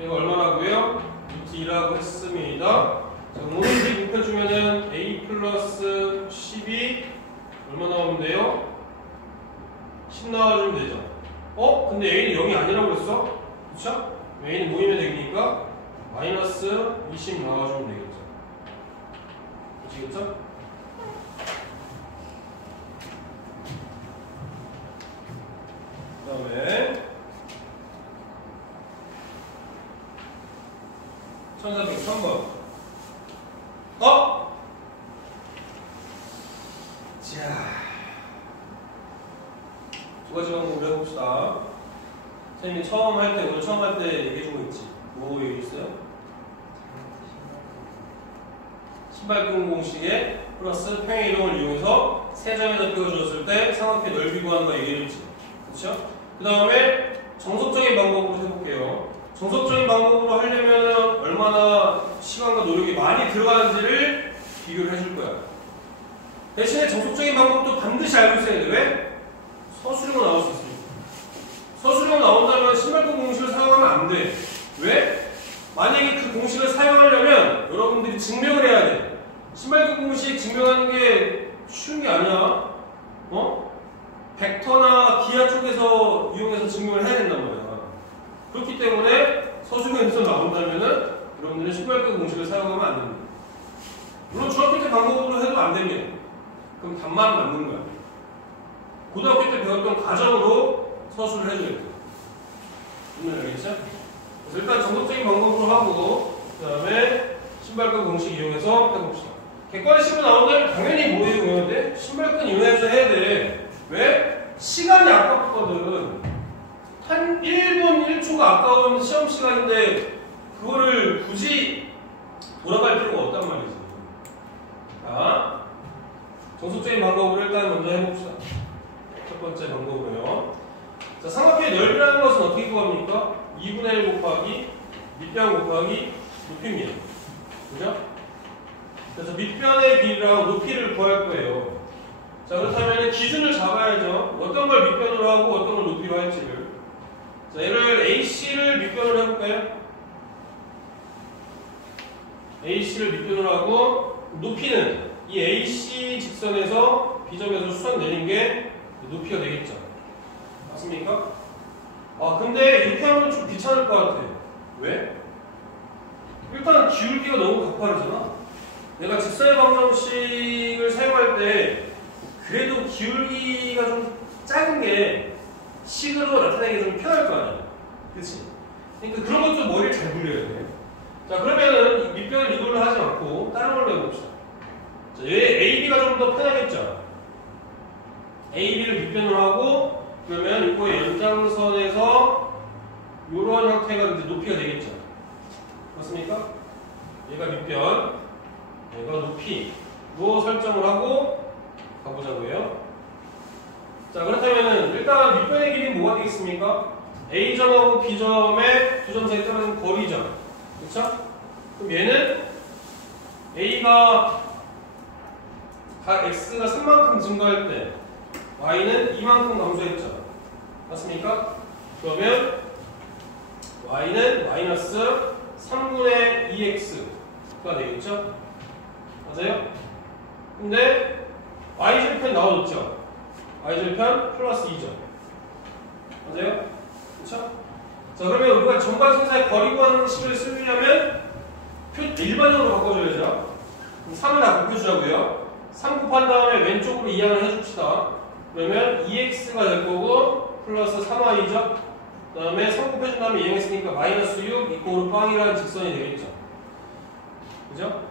이거 얼마라고요? 루트 2라고 했습니다. 자, 5루트 곱해주면은 a 플러스 10이 얼마 나오면 돼요? 10 나와주면 되죠. 근데 a는 0이 아니라고 했어? 그쵸? a는 모이면 되니까 마이너스 20 나와주면 되겠죠. 아시겠죠? 그 다음에 1403번. 자, 두 가지 방법으로 해봅시다. 선생님이 오늘 처음 할 때 얘기해준 거 있지? 뭐 얘기했어요? 신발끈 공식에 플러스 평행 이동을 이용해서 세 점에서 펴주었을 때 삼각형 넓이 구하는 거 얘기했지. 그렇죠? 그 다음에 정석적인 방법으로 해볼게요. 정석적인 방법으로 하려면 얼마나 시간과 노력이 많이 들어가는지를 비교를 해줄 거야. 대신에 정석적인 방법도 반드시 알고 있어야 돼. 왜? 서술형으로 나올 수 있습니다. 서술형 나온다면 신발끈 공식을 사용하면 안 돼. 왜? 만약에 그 공식을 사용하려면 여러분들이 증명을 해야 돼. 신발끈 공식 증명하는 게 쉬운 게 아니야. 벡터나 기하 쪽에서 이용해서 증명을 해야 된단 말이야. 그렇기 때문에 서술형에서 나온다면은 여러분들은 신발끈 공식을 사용하면 안 됩니다. 물론 중학교 때 방법으로 해도 안 됩니다. 그럼 답만 맞는 거야. 고등학교 때 배웠던 가정으로 서술을 해줘야 돼요. 무슨 알겠죠? 그래서 일단 정석적인 방법으로 하고 그 다음에 신발끈 공식 이용해서 해봅시다. 객관식으로 나온다면 당연히 뭐 이용해야 돼? 신발끈 이용해서 해야 돼. 왜? 시간이 아깝거든. 한 1분 1초가 아까운 시험 시간인데 그거를 굳이 돌아갈 필요가 없단 말이지. 자, 정석적인 방법으로 일단 먼저 해봅시다. 첫 번째 방법으로요. 자, 삼각형의 넓이라는 것은 어떻게 구합니까? 2분의 1 곱하기 밑변 곱하기 높이입니다. 그죠? 그래서 밑변의 길이랑 높이를 구할 거예요. 자, 그렇다면 기준을 잡아야죠. 어떤 걸 밑변으로 하고 어떤 걸 높이로 할지를. 자, 얘를 AC를 밑변으로 해볼까요? AC를 밑변으로 하고 높이는 이 AC 직선에서 B점에서 수선 내린 게 높이가 되겠죠. 맞습니까? 근데 이렇게 하면 좀 귀찮을 것 같아. 왜? 일단 기울기가 너무 가파르잖아. 내가 직선의 방정식을 사용할 때 그래도 기울기가 좀 작은 게 식으로 나타내기 좀 편할 거 아니야. 그치? 그러니까 그런 것도 머리를 잘 굴려야 돼. 자, 그러면은 밑변을 이걸로 하지 않고 다른 걸로 해봅시다. 자, 얘 AB가 좀 더 편하겠죠? AB를 밑변으로 하고 그러면 이거의 연장선에서 이런 형태가 이제 높이가 되겠죠. 맞습니까? 얘가 밑변, 얘가 높이로 설정을 하고 가보자고요. 자, 그렇다면은 일단 밑변의 길이는 뭐가 되겠습니까? A점하고 B점의 두 점 사이 떨어진 거리죠. 그렇죠? 그럼 얘는 A가 X가 3만큼 증가할 때 Y는 2만큼 감소했죠. 맞습니까? 그러면 Y는 마이너스 3분의 2X가 되겠죠? 맞아요? 근데 Y절편 나와줬죠? Y절편 플러스 2죠. 맞아요? 그쵸? 자, 그러면 우리가 전반선사의 거리 구하는 식을 쓰려면 일반형으로 바꿔줘야죠. 3을 다 곱해주자고요. 3 곱한 다음에 왼쪽으로 이항을 해줍시다. 그러면 2x가 될 거고 플러스 3y죠. 그 다음에 3 곱해준 다음에 이항했으니까 마이너스 6 이코로 빵이라는 직선이 되겠죠. 그죠?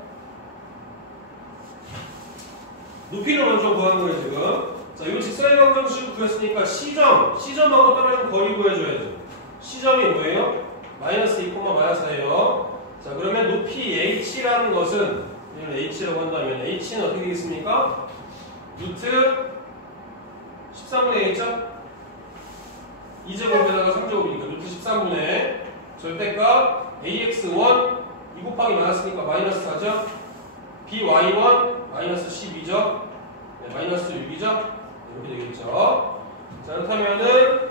높이를 먼저 구하는 거예요 지금. 자, 이 직선의 방정식을 구했으니까 C점하고 떨어진 거리 구해줘야죠. C점이 뭐예요? 마이너스 2, 마이너스 4예요. 자, 그러면 높이 H라는 것은 이걸 H라고 한다면 H는 어떻게 되겠습니까? 루트 13분의 1죠? 2제곱에다가 3제곱이니까 루트 13분의 절대값 AX1 2 곱하기 마이너스니까 마이너스 4죠? BY1 마이너스 12죠. 네, 마이너스 6이죠. 이렇게 되겠죠. 자, 그렇다면은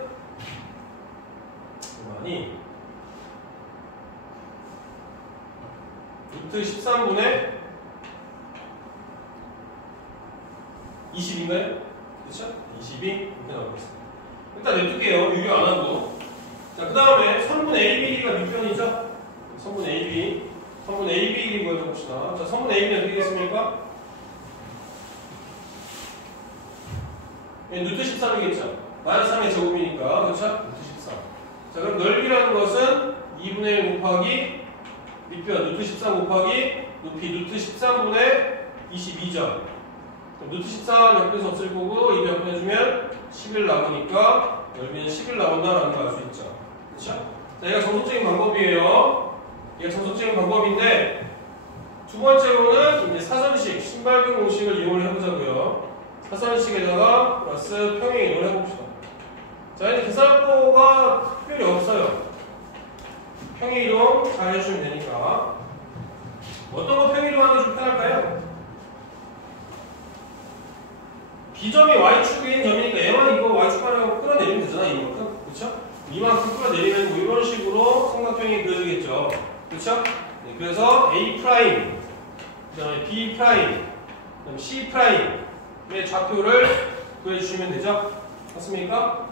많이 루트 13분의 20인가요? 그렇죠? 20이 이렇게 나오겠습니다. 일단 냅둘게요. 유료 안 하고. 자, 그 다음에 3분의 AB가 밑변이죠? 3분의 AB. 3분의 AB 구해봅시다. 자, 3분의 AB는 어떻게 되겠습니까? 루트 13이겠죠? 마이너스 3의 제곱이니까. 그렇죠? 루트 13. 자, 그럼 넓이라는 것은 2분의 1 곱하기 밑변 루트 13 곱하기 높이 루트 13분의 22죠. 루트 13 옆에서 없을 거고 이 옆에주면 11 나오니까 넓이는 11 나온다라는 걸 알 수 있죠. 그렇죠? 자, 이거 정석적인 방법이에요. 이게 정석적인 방법인데 두 번째로는 이제 사선식 신발등 공식을 이용을 해보자고요. 사선식에다가 플러스 평행 이동을 해봅시다. 자, 이제 계산법가 특별히 없어요. 평행 이동 잘 해주시면 되니까. 어떤 거 평행 이동하는 게 좀 편할까요? B점이 Y축인 점이니까 얘만 이거 Y축하려고 끌어내리면 되잖아, 이만큼. 그쵸? 이만큼 끌어내리면 뭐 이런 식으로 삼각형이 그려지겠죠. 그쵸? 네, 그래서 A', 그 다음에 B', 그 다음에 C'의 좌표를 구해주시면 되죠. 맞습니까?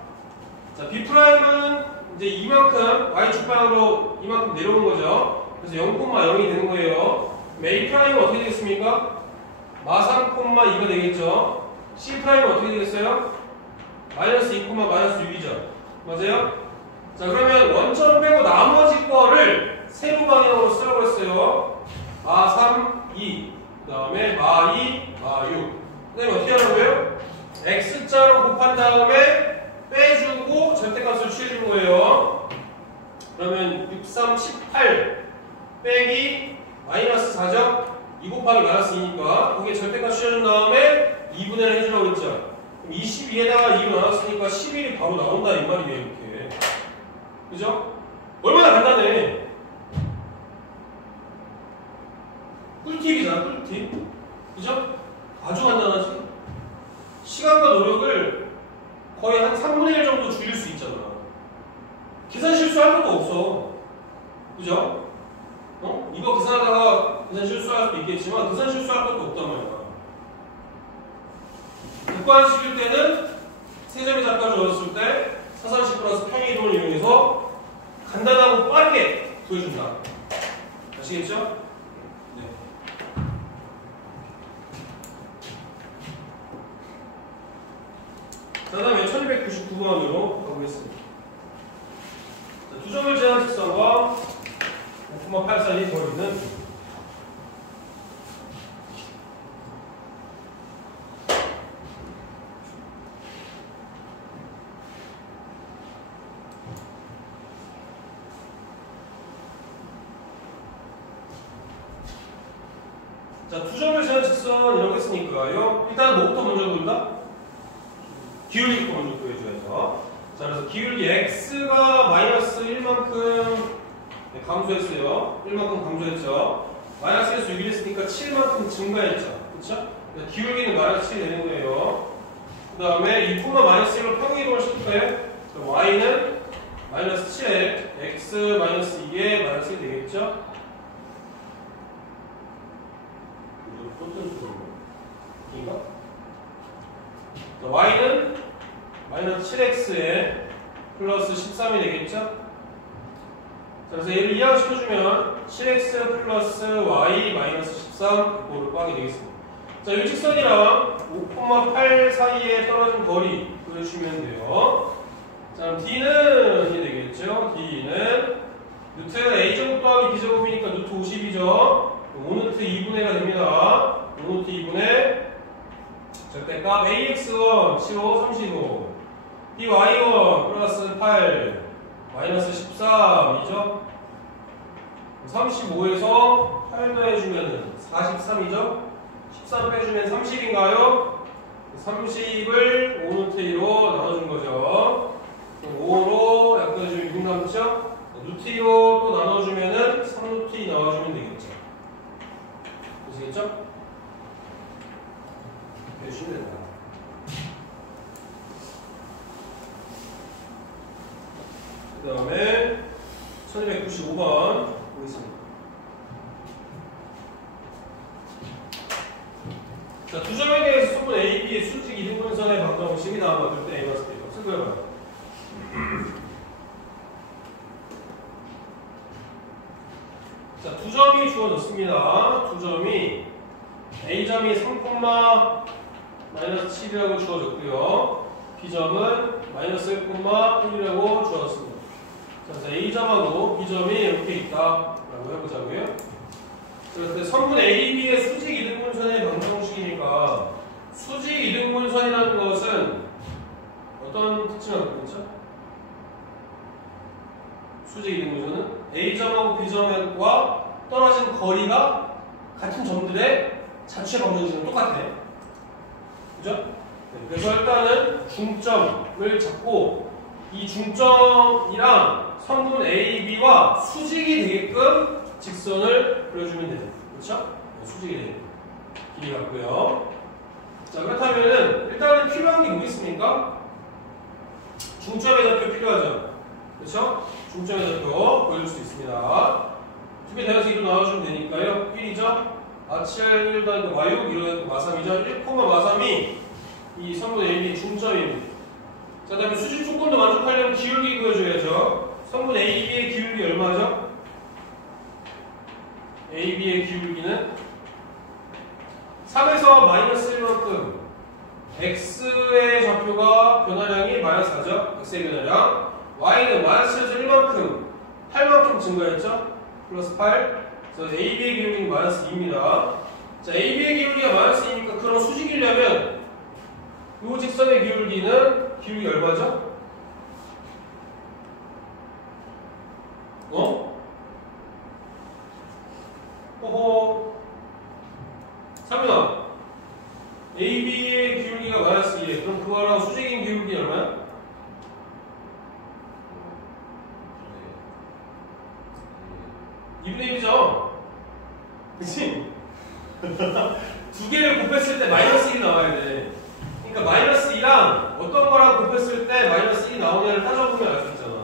자, B'은 이제 이만큼 Y축 방향으로 이만큼 내려온 거죠. 그래서 0,0이 되는 거예요. A'은 어떻게 되겠습니까? 마3,2가 되겠죠. C'은 어떻게 되겠어요? 마이너스 2, 마이너스 6이죠. 맞아요? 자, 그러면 원점 빼고 나머지 거를 세로 방향으로 쓰라고 했어요. 마3, 2, 그 다음에 마2, 마6. 그 다음에 어떻게 하는 거예요? X자로 곱한 다음에 빼주고 절대값을 취해준 거예요. 그러면 6, 3, 18 빼기 마이너스 4죠? 2 곱하기 마이너스 2니까 거기에 절대값 취해준 다음에 2분의 1 해주라고 했죠. 그럼 22에다가 2로 나눴으니까 11이 바로 나온다 이 말이에요. 이렇게. 그죠? 얼마나 간단해. 꿀팁이잖아, 꿀팁. 그죠? 아주 간단하지? 시간과 노력을 거의 한 3분의 1 정도 줄일 수 있잖아. 계산 실수할 것도 없어. 그죠? 이거 계산하다가 계산 실수할 수도 있겠지만 계산 실수할 것도 없단 말이야. 객관식일 때는 세점이 잡아주었을 때 사선식 플러스 평행이동을 이용해서 간단하고 빠르게 구해준다. 아시겠죠? 네. 자, 다음에 1299번으로 가보겠습니다. 자, 두 점을 제한 직선과 5,8 사이의 거리는 자, 두 점을 제한 직선 이렇게 했으니까요. 일단 뭐부터 먼저 구한다? 기울기부터 먼저 구해줘야죠. 자, 그래서 기울기 x가 마이너스 1만큼 감소했어요. 1만큼 감소했죠. 마이너스 6이 됐으니까 7만큼 증가했죠. 그쵸? 기울기는 마이너스 7이 되는 거예요. 그 다음에 2, 마이너스 1로 평행이동을 시킬까요? y는 마이너스 7에 x 마이너스 2에 마이너스 1이 되겠죠? 인가? y는 마이너스 7x에 플러스 13이 되겠죠? 자, 그래서 얘를 이항시켜주면 7x 플러스 y 마이너스 13 이거를 꽉이 되겠습니다. 자, 이 직선이랑 5,8 사이에 떨어진 거리 그려주시면 돼요. 자, d는 이게 되겠죠? d는 루트 a제곱 더하기 b제곱이니까 루트 50이죠? 5루트 2분의가 됩니다. 5루트 2분의 절대값 AX1 15 35 BY1 플러스 8 마이너스 13이죠. 35에서 8 더해주면 43이죠. 13 빼주면 30인가요? 30을 5루트 2로 나눠준 거죠. 5로 약분해주면 6 남죠. 루트 2로 또 나눠주면은 3루트 2 나와주면 되겠죠. 아시겠죠? 주시면 된다. 그 다음에 1295번 보겠습니다. 자, 두 점에 대해서 소문 A, B의 수직 이등분선의 방정식이 다음과 같을 때 A 봤을 때 값을 구해봐요. 자, 두 점이 주어졌습니다. 두 점이 A점이 3,-7이라고 주어졌고요. B점은 -1,1이라고 주어졌습니다. 자, 그래서 A점하고 B점이 이렇게 있다라고 해보자고요. 그래서 선분 AB의 수직 이등분선의 방정식이니까 수직 이등분선이라는 것은 어떤 특징을 갖고 있죠? 수직 이등분선은 A점하고 B점과 떨어진 거리가 같은 점들의 자체 방정식은 똑같아. 그죠? 네, 그래서 일단은 중점을 잡고 이 중점이랑 선분 AB와 수직이 되게끔 직선을 그려주면 돼요. 그렇죠? 네, 수직이 되게끔 길이 같고요. 자, 그렇다면은 일단은 필요한 게 뭐 있습니까? 중점의 좌표 필요하죠. 그렇죠? 중점의 좌표 보여줄 수 있습니다. 두 개 대해서 2로 나와주면 되니까요. 1이죠? 아치알 1 더하기 Y6 이런 마삼이죠. 1, 마삼이 이 선분 AB 중점입니다. 자, 다음에 수직 조건도 만족하려면 기울기 그려줘야죠. 선분 AB의 기울기 얼마죠? AB의 기울기는 3에서 -1만큼 X의 좌표가 변화량이 -4죠. X의 변화량. Y는 -7에서 1만큼 8만큼 증가했죠. 플러스 8. 그래서 AB의 기울기는 -2입니다. 자, AB의 기울기가 -2니까 그런 수직이려면 이 직선의 기울기는 기울기 얼마죠? 호호. 3이나 AB의 기울기가 -2에 그럼 그거랑 수직인 기울기 얼마야? (2분의 1이죠) 그치? 두 개를 곱했을 때 -1이 나와야 돼. 그러니까 -2랑 어떤 거랑 곱했을 때 -1이 나오냐를 따져보면 알 수 있잖아.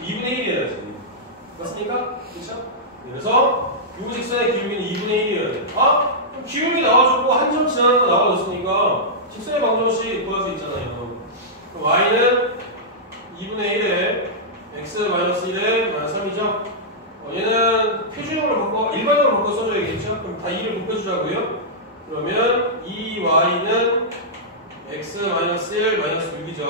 2분의 1이 해야지. 맞습니까? 그쵸? 그래서 요 직선의 기울기는 2분의 1이어야 돼. 아? 기울기 나와줬고 한 점 지나는 거 나와줬으니까 직선의 방정식 구할 수 있잖아요. 그럼 y는 2분의 1에 x-1에 -3이죠? 얘는 표준형으로 바꿔, 일반형으로 바꿔 써줘야겠죠? 그럼 다 2를 곱해주자고요. 그러면 2y는 x-1 -6이죠.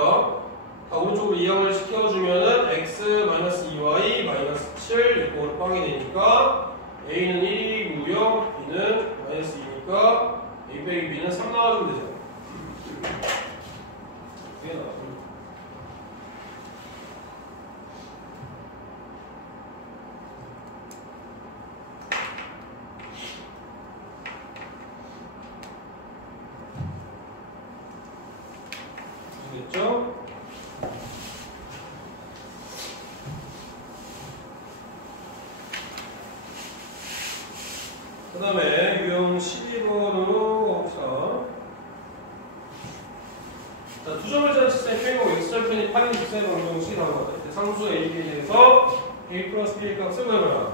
다 오른쪽으로 이항을 시켜주면은 x-2y -7 이꼴 빵이 되니까 a는 1이고요. b는 -2니까 a 빼기 b는 3 나와주면 되죠. 그게 나와요. 됐죠? 그 다음에 유형 12번으로 갑시다. 자, 두 점을 지난 직선의 평행하고 x절편이 8인 직선의 방정식이 나온 것 같아요. 상수 AB에 대해서 A 플러스 B의 값을 구해봐라.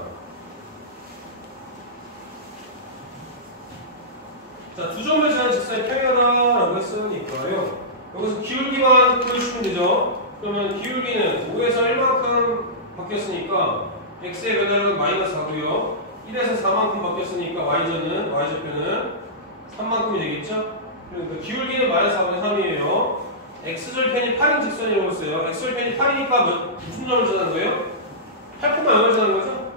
자, 두 점을 지난 직선이 평행하다라고 했으니까요. 여기서 기울기만 보여주시면 되죠. 그러면 기울기는 5에서 1만큼 바뀌었으니까 x의 변화량은 -4고요. 1에서 4만큼 바뀌었으니까 y좌표는 3만큼이 되겠죠? 그러니까 기울기는 -4분의 3이에요. x절편이 8인 직선이라고 했어요. x절편이 8이니까 무슨 점을 지나는 거예요? 8,0을 지나는 거죠?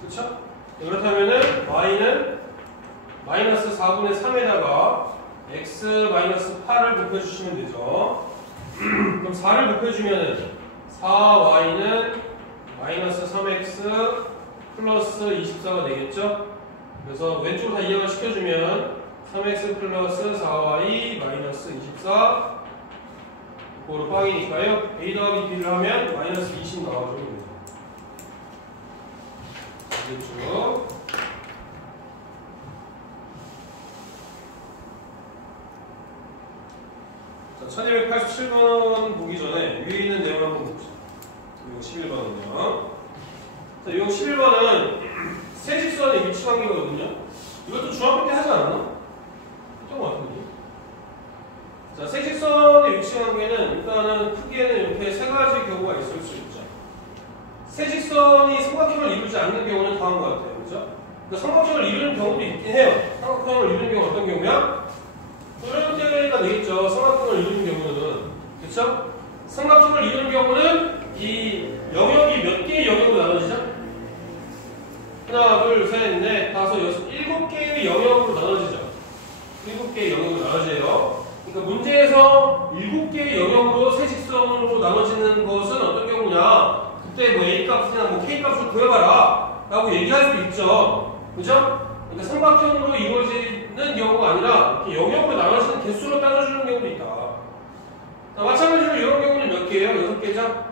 그렇죠? 그렇다면은 y는 -4분의 3에다가 x-8을 곱해주시면 되죠. 그럼 4를 곱해주면은 4y는 -3x 플러스 24가 되겠죠? 그래서 왼쪽으로 다 이항을 시켜주면 3x 플러스 4y 마이너스 24 이거로 빵이니까요. a 더하기 b를 하면 -20 나와주면 되죠. 되겠죠? 자, 1287번 보기 전에 위에 있는 내용 한번 봅시다. 유형 11번은요. 자, 유형 11번은 세직선의 위치 관계거든요. 이것도 중학교 때 하지 않았나? 했던 것 같은데. 자, 세직선의 위치 관계는 일단은 크게는 이렇게 세 가지 경우가 있을 수 있죠. 세직선이 삼각형을 이루지 않는 경우는 다음과 같아요. 그죠? 그러니까 삼각형을 이루는 경우도 있긴 해요. 삼각형을 이루는 경우는 어떤 경우야? 이런 때가 되겠죠. 삼각형을 이루는 경우는. 그쵸? 삼각형을 이루는 경우는 이 영역이 몇 개의 영역으로 나눠지죠? 하나, 둘, 셋, 넷, 다섯, 여섯, 7개의 영역으로 나눠지죠. 7개의 영역으로 나눠져요. 그러니까 문제에서 7개의 영역으로 세직선으로 나눠지는 것은 어떤 경우냐? 그때 뭐 A 값이나 뭐 K 값을 구해봐라 라고 얘기할 수 있죠. 그죠? 그러니까 삼각형으로 이루어지는 경우가 아니라 이렇게 영역으로 나눠지는 개수로 따져주는 경우도 있다. 자, 마찬가지로 이런 경우는 몇 개예요? 6개죠?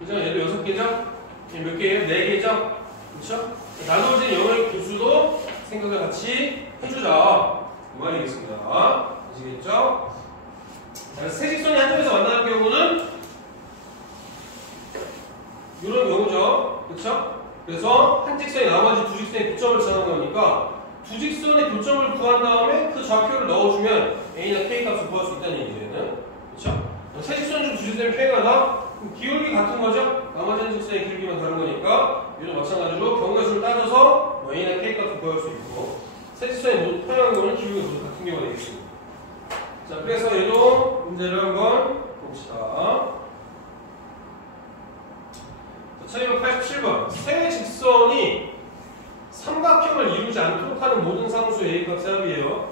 그죠? 얘도 6개죠? 몇 개예요? 4개죠? 그렇죠? 나눠진 영역의 개수도 생각을 같이 해주자. 그 말이겠습니다. 아시겠죠? 자, 세직선이 한 점에서 만나는 경우는 이런 경우죠. 그렇죠? 그래서 한 직선이 나머지 두 직선의 교점을 찾는 거니까 두 직선의 교점을 구한 다음에 그 좌표를 넣어주면 A나 K 값을 구할 수 있다는 얘기는. 그렇죠? 세 직선 중 두 직선의 평행하다? 기울기 같은 거죠? 나머지 한 직선의 길기만 다른 거니까 이도 마찬가지로 경계수를 따져서 뭐 A나 K 값을 구할 수 있고 세 직선의 모두 평행한 경우는 기울기가 모두 같은 경우가 되겠습니다. 자, 그래서 얘도 문제를 한번 봅시다. 1287번 세 직선이 삼각형을 이루지 않도록 하는 모든 상수 A 값의 합이에요.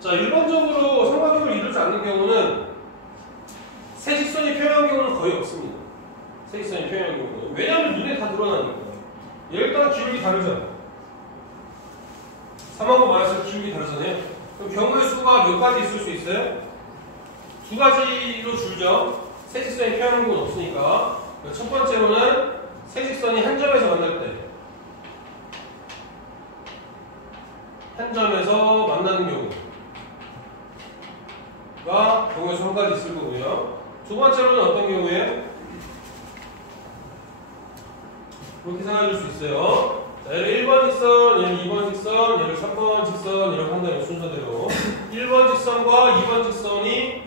자, 일반적으로 삼각형을 이루지 않는 경우는 세 직선이 평행한 경우는 거의 없습니다. 세 직선이 평행한 경우는. 왜냐하면 눈에 다 드러나니까. 얘를 따라 기울기 다르잖아요. 3하고 마이너스 기울기 다르잖아요. 그럼 경우의 수가 몇 가지 있을 수 있어요? 두 가지로 줄죠. 세 직선이 평행한 경우는 없으니까. 첫 번째로는 세 직선이 한 점에서 만날 때, 한 점에서 만나는 경우가 경우의 수 한 가지 있을 거고요. 두 번째로는 어떤 경우에 그렇게 생각해 줄 수 있어요. 자, 얘를 1번 직선, 얘를 2번 직선, 얘를 3번 직선 이렇게 한다면 순서대로 1번 직선과 2번 직선이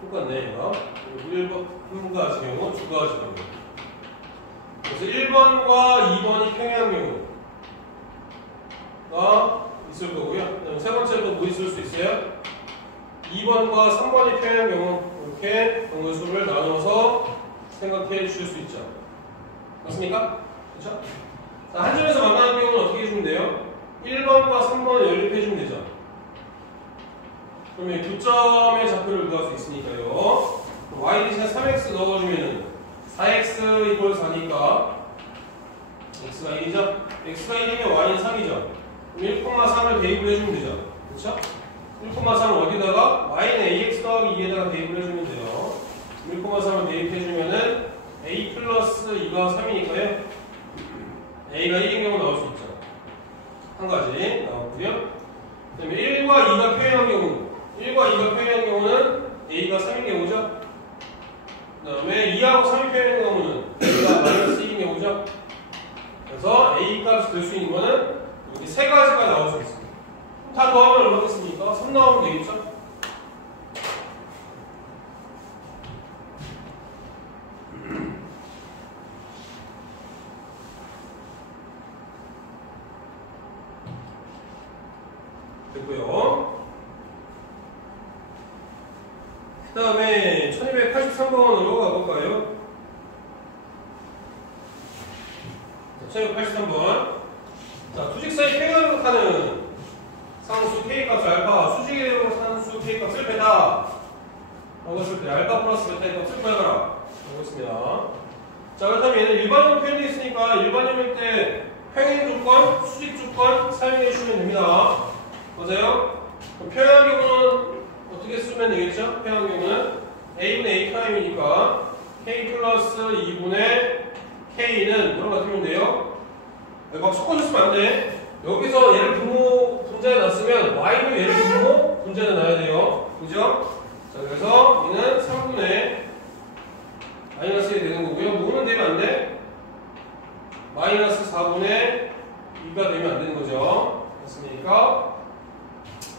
똑같네. 이거 1번 한 가지 경우, 두 가지 경우. 그래서 1번과 2번이 평행한 경우가 있을 거고요. 그다음에 세 번째로 뭐 있을 수 있어요? 2번과 3번이 평행한 경우 이렇게 경우의 수를 나눠서 생각해 주실 수 있죠. 맞습니까? 그렇죠? 자, 한 점에서 만나는 경우는 어떻게 해주면 돼요? 1번과 3번을 연립해 주면 되죠. 그러면 교점의 좌표를 구할 수 있으니까요. y 대신에 3x 넣어주면은 4x 이퀄 4니까 x가 1이죠? x가 1이면 y는 3이죠? 그럼 1,3을 대입을 해주면 되죠? 그렇죠? 1,3을 어디다가? y는 ax 더하기 2에다가 대입을 해주면 돼요. 1,3을 대입해주면은 a 플러스 2가 3이니까요. a가 1인 경우 나올 수 있죠. 한 가지 나왔고요. 그 다음에 1과 2가 평행한 경우, 1과 2가 평행한 경우는 a가 3인 경우죠. 그 다음에 2하고 3이 평행한 경우는 a가 마이너스 1인 경우죠. 그래서 a 값이 될 수 있는 거는 이렇게 세 가지가 나올 수 있습니다. 다 더하면 얼마 됐습니까? 3 나오면 되겠죠? 됐고요. 그 다음에 1283번으로 가볼까요? 1283번. 자, 두직선이 평행하는 상수 K값을 알파, 수직으로 상수 K값을 베타 라고 했을 때 알파 플러스 베타의 값을 구해봐라 라고 했습니다. 자, 그렇다면 얘는 일반형으로 표현되어 있으니까 일반형일 때 평행 조건, 수직 조건 사용해 주시면 됩니다. 맞아요? 그럼 평행한 경우는 어떻게 쓰면 되겠죠? 평행한 경우는 A분의 A'이니까 K 플러스 2분의 K는 뭐라고 같으면 돼요? 막 섞어서 쓰면 안 돼. 여기서 얘를 분모에 놨으면 Y를 얘를 분모 분자에 놔야 돼요.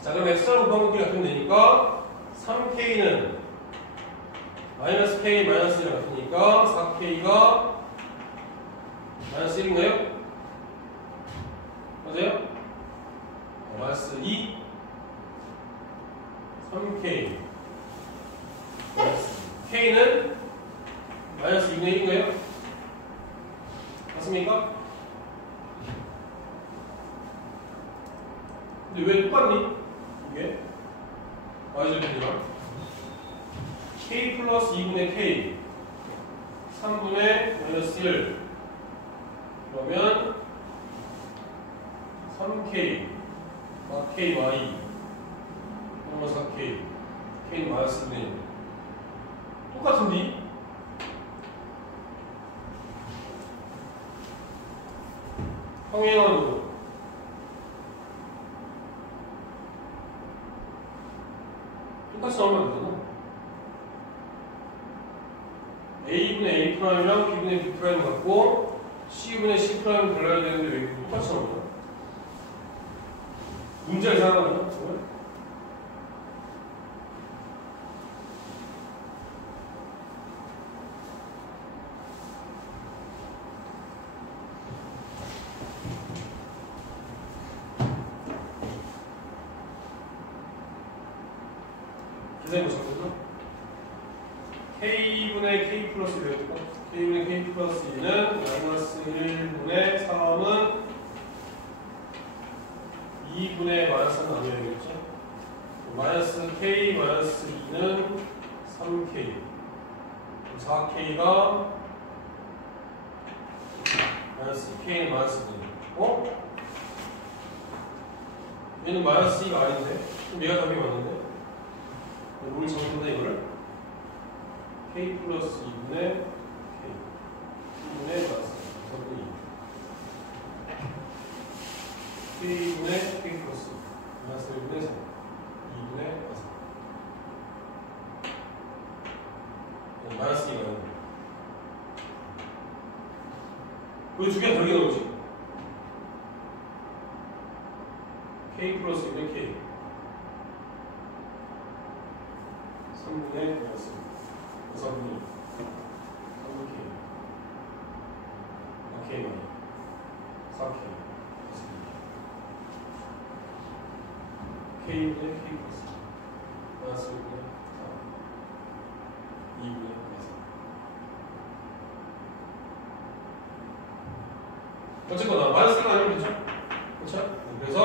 자, 그럼 x랑 곱하기 같으면 되니까 3k는 마이너스 k 마이너스 1 같으니까 4k가 마이너스 1인가요? 맞아요? 마이너스 2 3k 마이너스 k는 마이너스 2분의 1인가요? 맞습니까? 근데 왜 똑같니? 이게 y절편이랑 k 플러스 2분의 k 3분의 마이너스 1 그러면 3k 4k y 4k k는 마이너스 2분의 1 똑같은데? 평행하고 똑같이 나오면 안 되나? a분의 a'이랑 b분의 b' 같고 c분의 c' 달라야 되는데 왜 똑같이 나오냐? 문제가 이상한 거 아니야? 정말? 기생보셨거든요? k분의 k 플러스 1이었고 k분의 k 플러스 2는 마이너스 1분의 3은 2분의 마이너스 3 나누어야겠죠? 마이너스 k 마이너스 2는 3k 4k가 마이너스 2k는 마이너스 2 어? 얘는 마이너스 2가 아닌데? 그럼 얘가 답이 맞는데? 뭘 적는다 이거를? k 플러스 2분의 k 2분의 마이너스 2 k분의 k 플러스 마이너스 1분의 3 2분의 마이너스 마이너스 2가 아니고 왜 두 개 다르게 나오지? k 플러스 2분의 k 3분의 마이너스 3분의 3분의 k 4k 마이너스 4k k분의 k 플러스 마이너스 1분의 4 2분의 마이너스 어쨌거나 마이너스가 아니면 되죠? 그렇죠? 그래서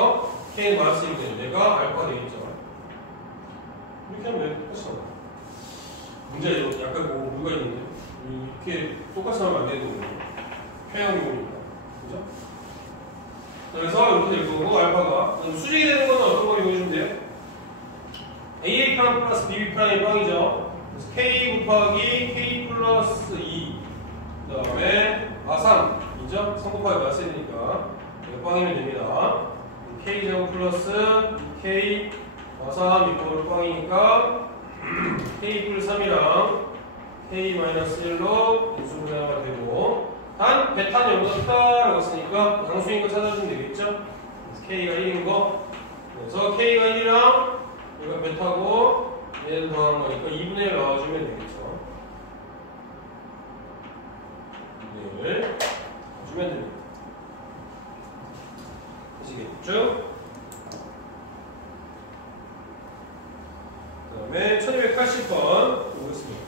k는 마이너스 1분의 얘가 알파가 되겠죠? 이렇게 하면 왜 똑같이 나와요? 문제 약간 뭐 무리가 있는데 이렇게 똑같이 하면 안 되는 거예요. 평행이니까 그죠? 그래서 이렇게 될 거고 알파가 수직이 되는 거는 어떤 걸 이용해주면 돼요? AA 프라임 플러스 BB 프라임 빵이죠. 그래서 K 곱하기 K 플러스 2 그 다음에 3이죠? 3 곱하기 마이너스 1이니까 빵이면 됩니다. K 제곱 플러스 K 3 이꼴 빵이니까 K 플 3이랑 K 마이너스 1로 인수분해가 되고 단 베타는 여기다 없다라고 했으니까 양수인 거 찾아주면 되겠죠? 그래서 K가 1인 거 그래서 K가 1이랑 여기가 베타고 얘를 더한 거니까 2분의 1 넣어주면 되겠죠? 2분의 1 넣어주면 됩니다. 아시겠죠? 그 다음에 1280번 보겠습니다.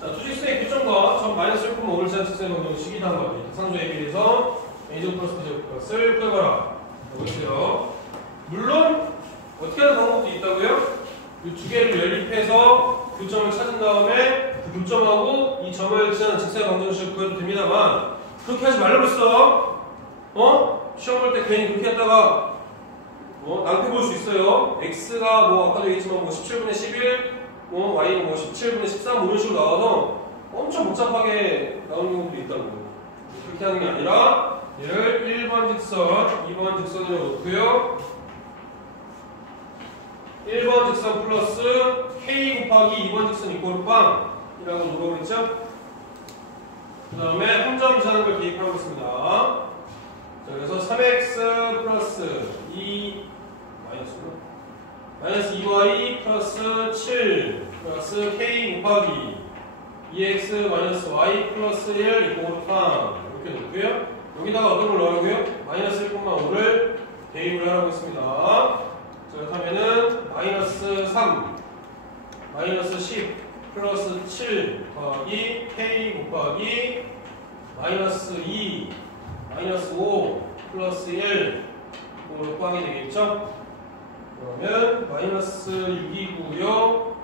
자, 투직수의 교점과 점 마이너스 1, 오를 제한 직선의 방정은 식이다 한 겁니다. 상조에 비해서 A제곱 플러스 B제곱 값을 구해봐라. 보겠어요. 물론 어떻게 하는 방법도 있다고요? 이 두 개를 연립해서 교점을 찾은 다음에 그 교점하고 이 점을 지나는 직선의 방정식을 구해도 됩니다만 그렇게 하지 말라고 했어. 시험 볼 때 괜히 그렇게 했다가 낭패 볼 수 있어요. x가 뭐 아까도 얘기했지만 뭐 17분의 11, y는 뭐 17분의 13 뭐 이런 식으로 나와서 엄청 복잡하게 나오는 경우도 있다고. 그렇게 하는 게 아니라 얘를 1번 직선, 2번 직선으로 놓고요. 1번 직선 플러스 k 곱하기 2번 직선 이꼴 빵이라고 놓아보겠죠? 그 다음에 한 점 이상한 걸 대입하고 있습니다. 자, 그래서 3x 플러스 2 마이너스구나. 마이너스 2y 플러스 7 플러스 k 곱하기 2x 마이너스 y 플러스 1 이꼴 3 이렇게 놓고요. 여기다가 어떤 걸 넣으라고요? 마이너스 1,5를 대입을 하라고 했습니다. 자, 그렇다면은 마이너스 3 마이너스 10 플러스 7 곱하기 k 곱하기 마이너스 2 마이너스 5 플러스 1 이걸 곱하기 되겠죠? 그러면 마이너스 6이고요.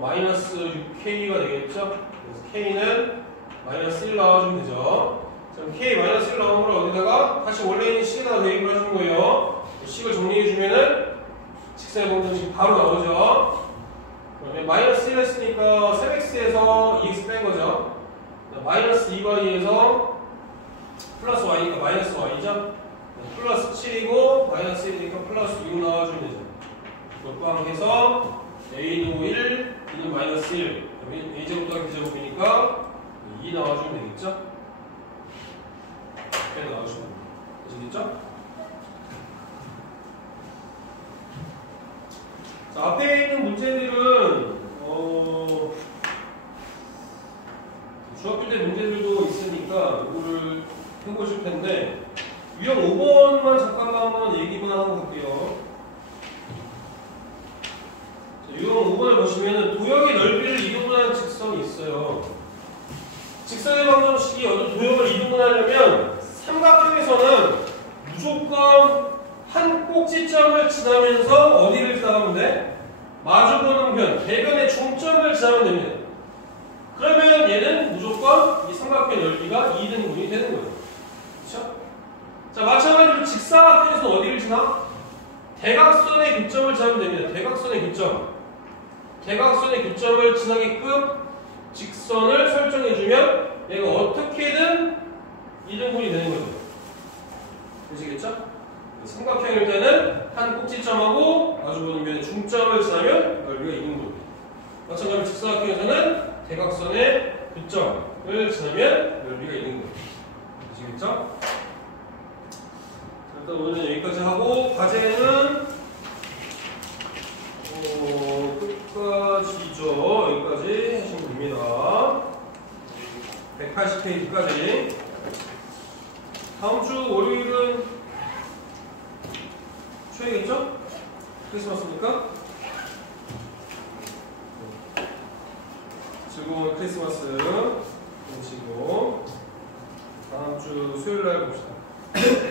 마이너스 6k가 되겠죠? 그래서 k는 마이너스 1 나와주면 되죠. 그럼 k 마이너스 1 나온 걸 어디다가 다시 원래 있는 식에다가 대입을 해주는 거예요. 식을 정리해주면은 직선의 방정식 바로 나오죠. 그러면 마이너스 1 했으니까 3x에서 2x 뺀 거죠. 마이너스 2y에서 플러스 y니까 마이너스 y죠. 플러스 7이고 마이너스 1이니까 플러스 6 나와주면 되죠. 역방해서 a는 1, b는 마이너스 1 그러면 a제곱 더하기 b제곱이니까 2 나와주면 되겠죠? 이렇게 나와주면 되겠죠? 자, 앞에 있는 문제들은 중학교 때 문제들도 있으니까 이거를 해보실 텐데 유형 5번만 잠깐만 한번 얘기만 하고 갈게요. 자, 유형 5번을 보시면은 도형의 넓이를 이동분하는 직선이 있어요. 직선의 방정식이 어떤 도형을 이동분하려면 삼각형에서는 무조건 한 꼭지점을 지나면서 어디를 지나가면 돼? 마주보는 변, 대변의 중점을 지나면 됩니다. 그러면 얘는 무조건 이 삼각형의 넓이가 2등분이 되는 거예요. 그렇죠? 자, 마찬가지로 직사각형에서는 어디를 지나? 대각선의 교점을 지나면 됩니다. 대각선의 교점. 대각선의 교점을 지나게끔 직선을 설정해주면 얘가 어떻게든 2등분이 되는 거죠. 되시겠죠? 삼각형일 때는 한 꼭지점하고 마주보는 면의 중점을 지나면 넓이가 2등분. 마찬가지로 직사각형에서는 대각선의 교점을 지나면 넓이가 2등분. 되시겠죠? 일단 오늘은 여기까지 하고 과제는 끝까지죠. 여기까지 하시면 됩니다. 180페이지까지. 다음 주 월요일은 휴일이겠죠? 크리스마스니까 즐거운 크리스마스 보내시고 다음 주 수요일 날 봅시다.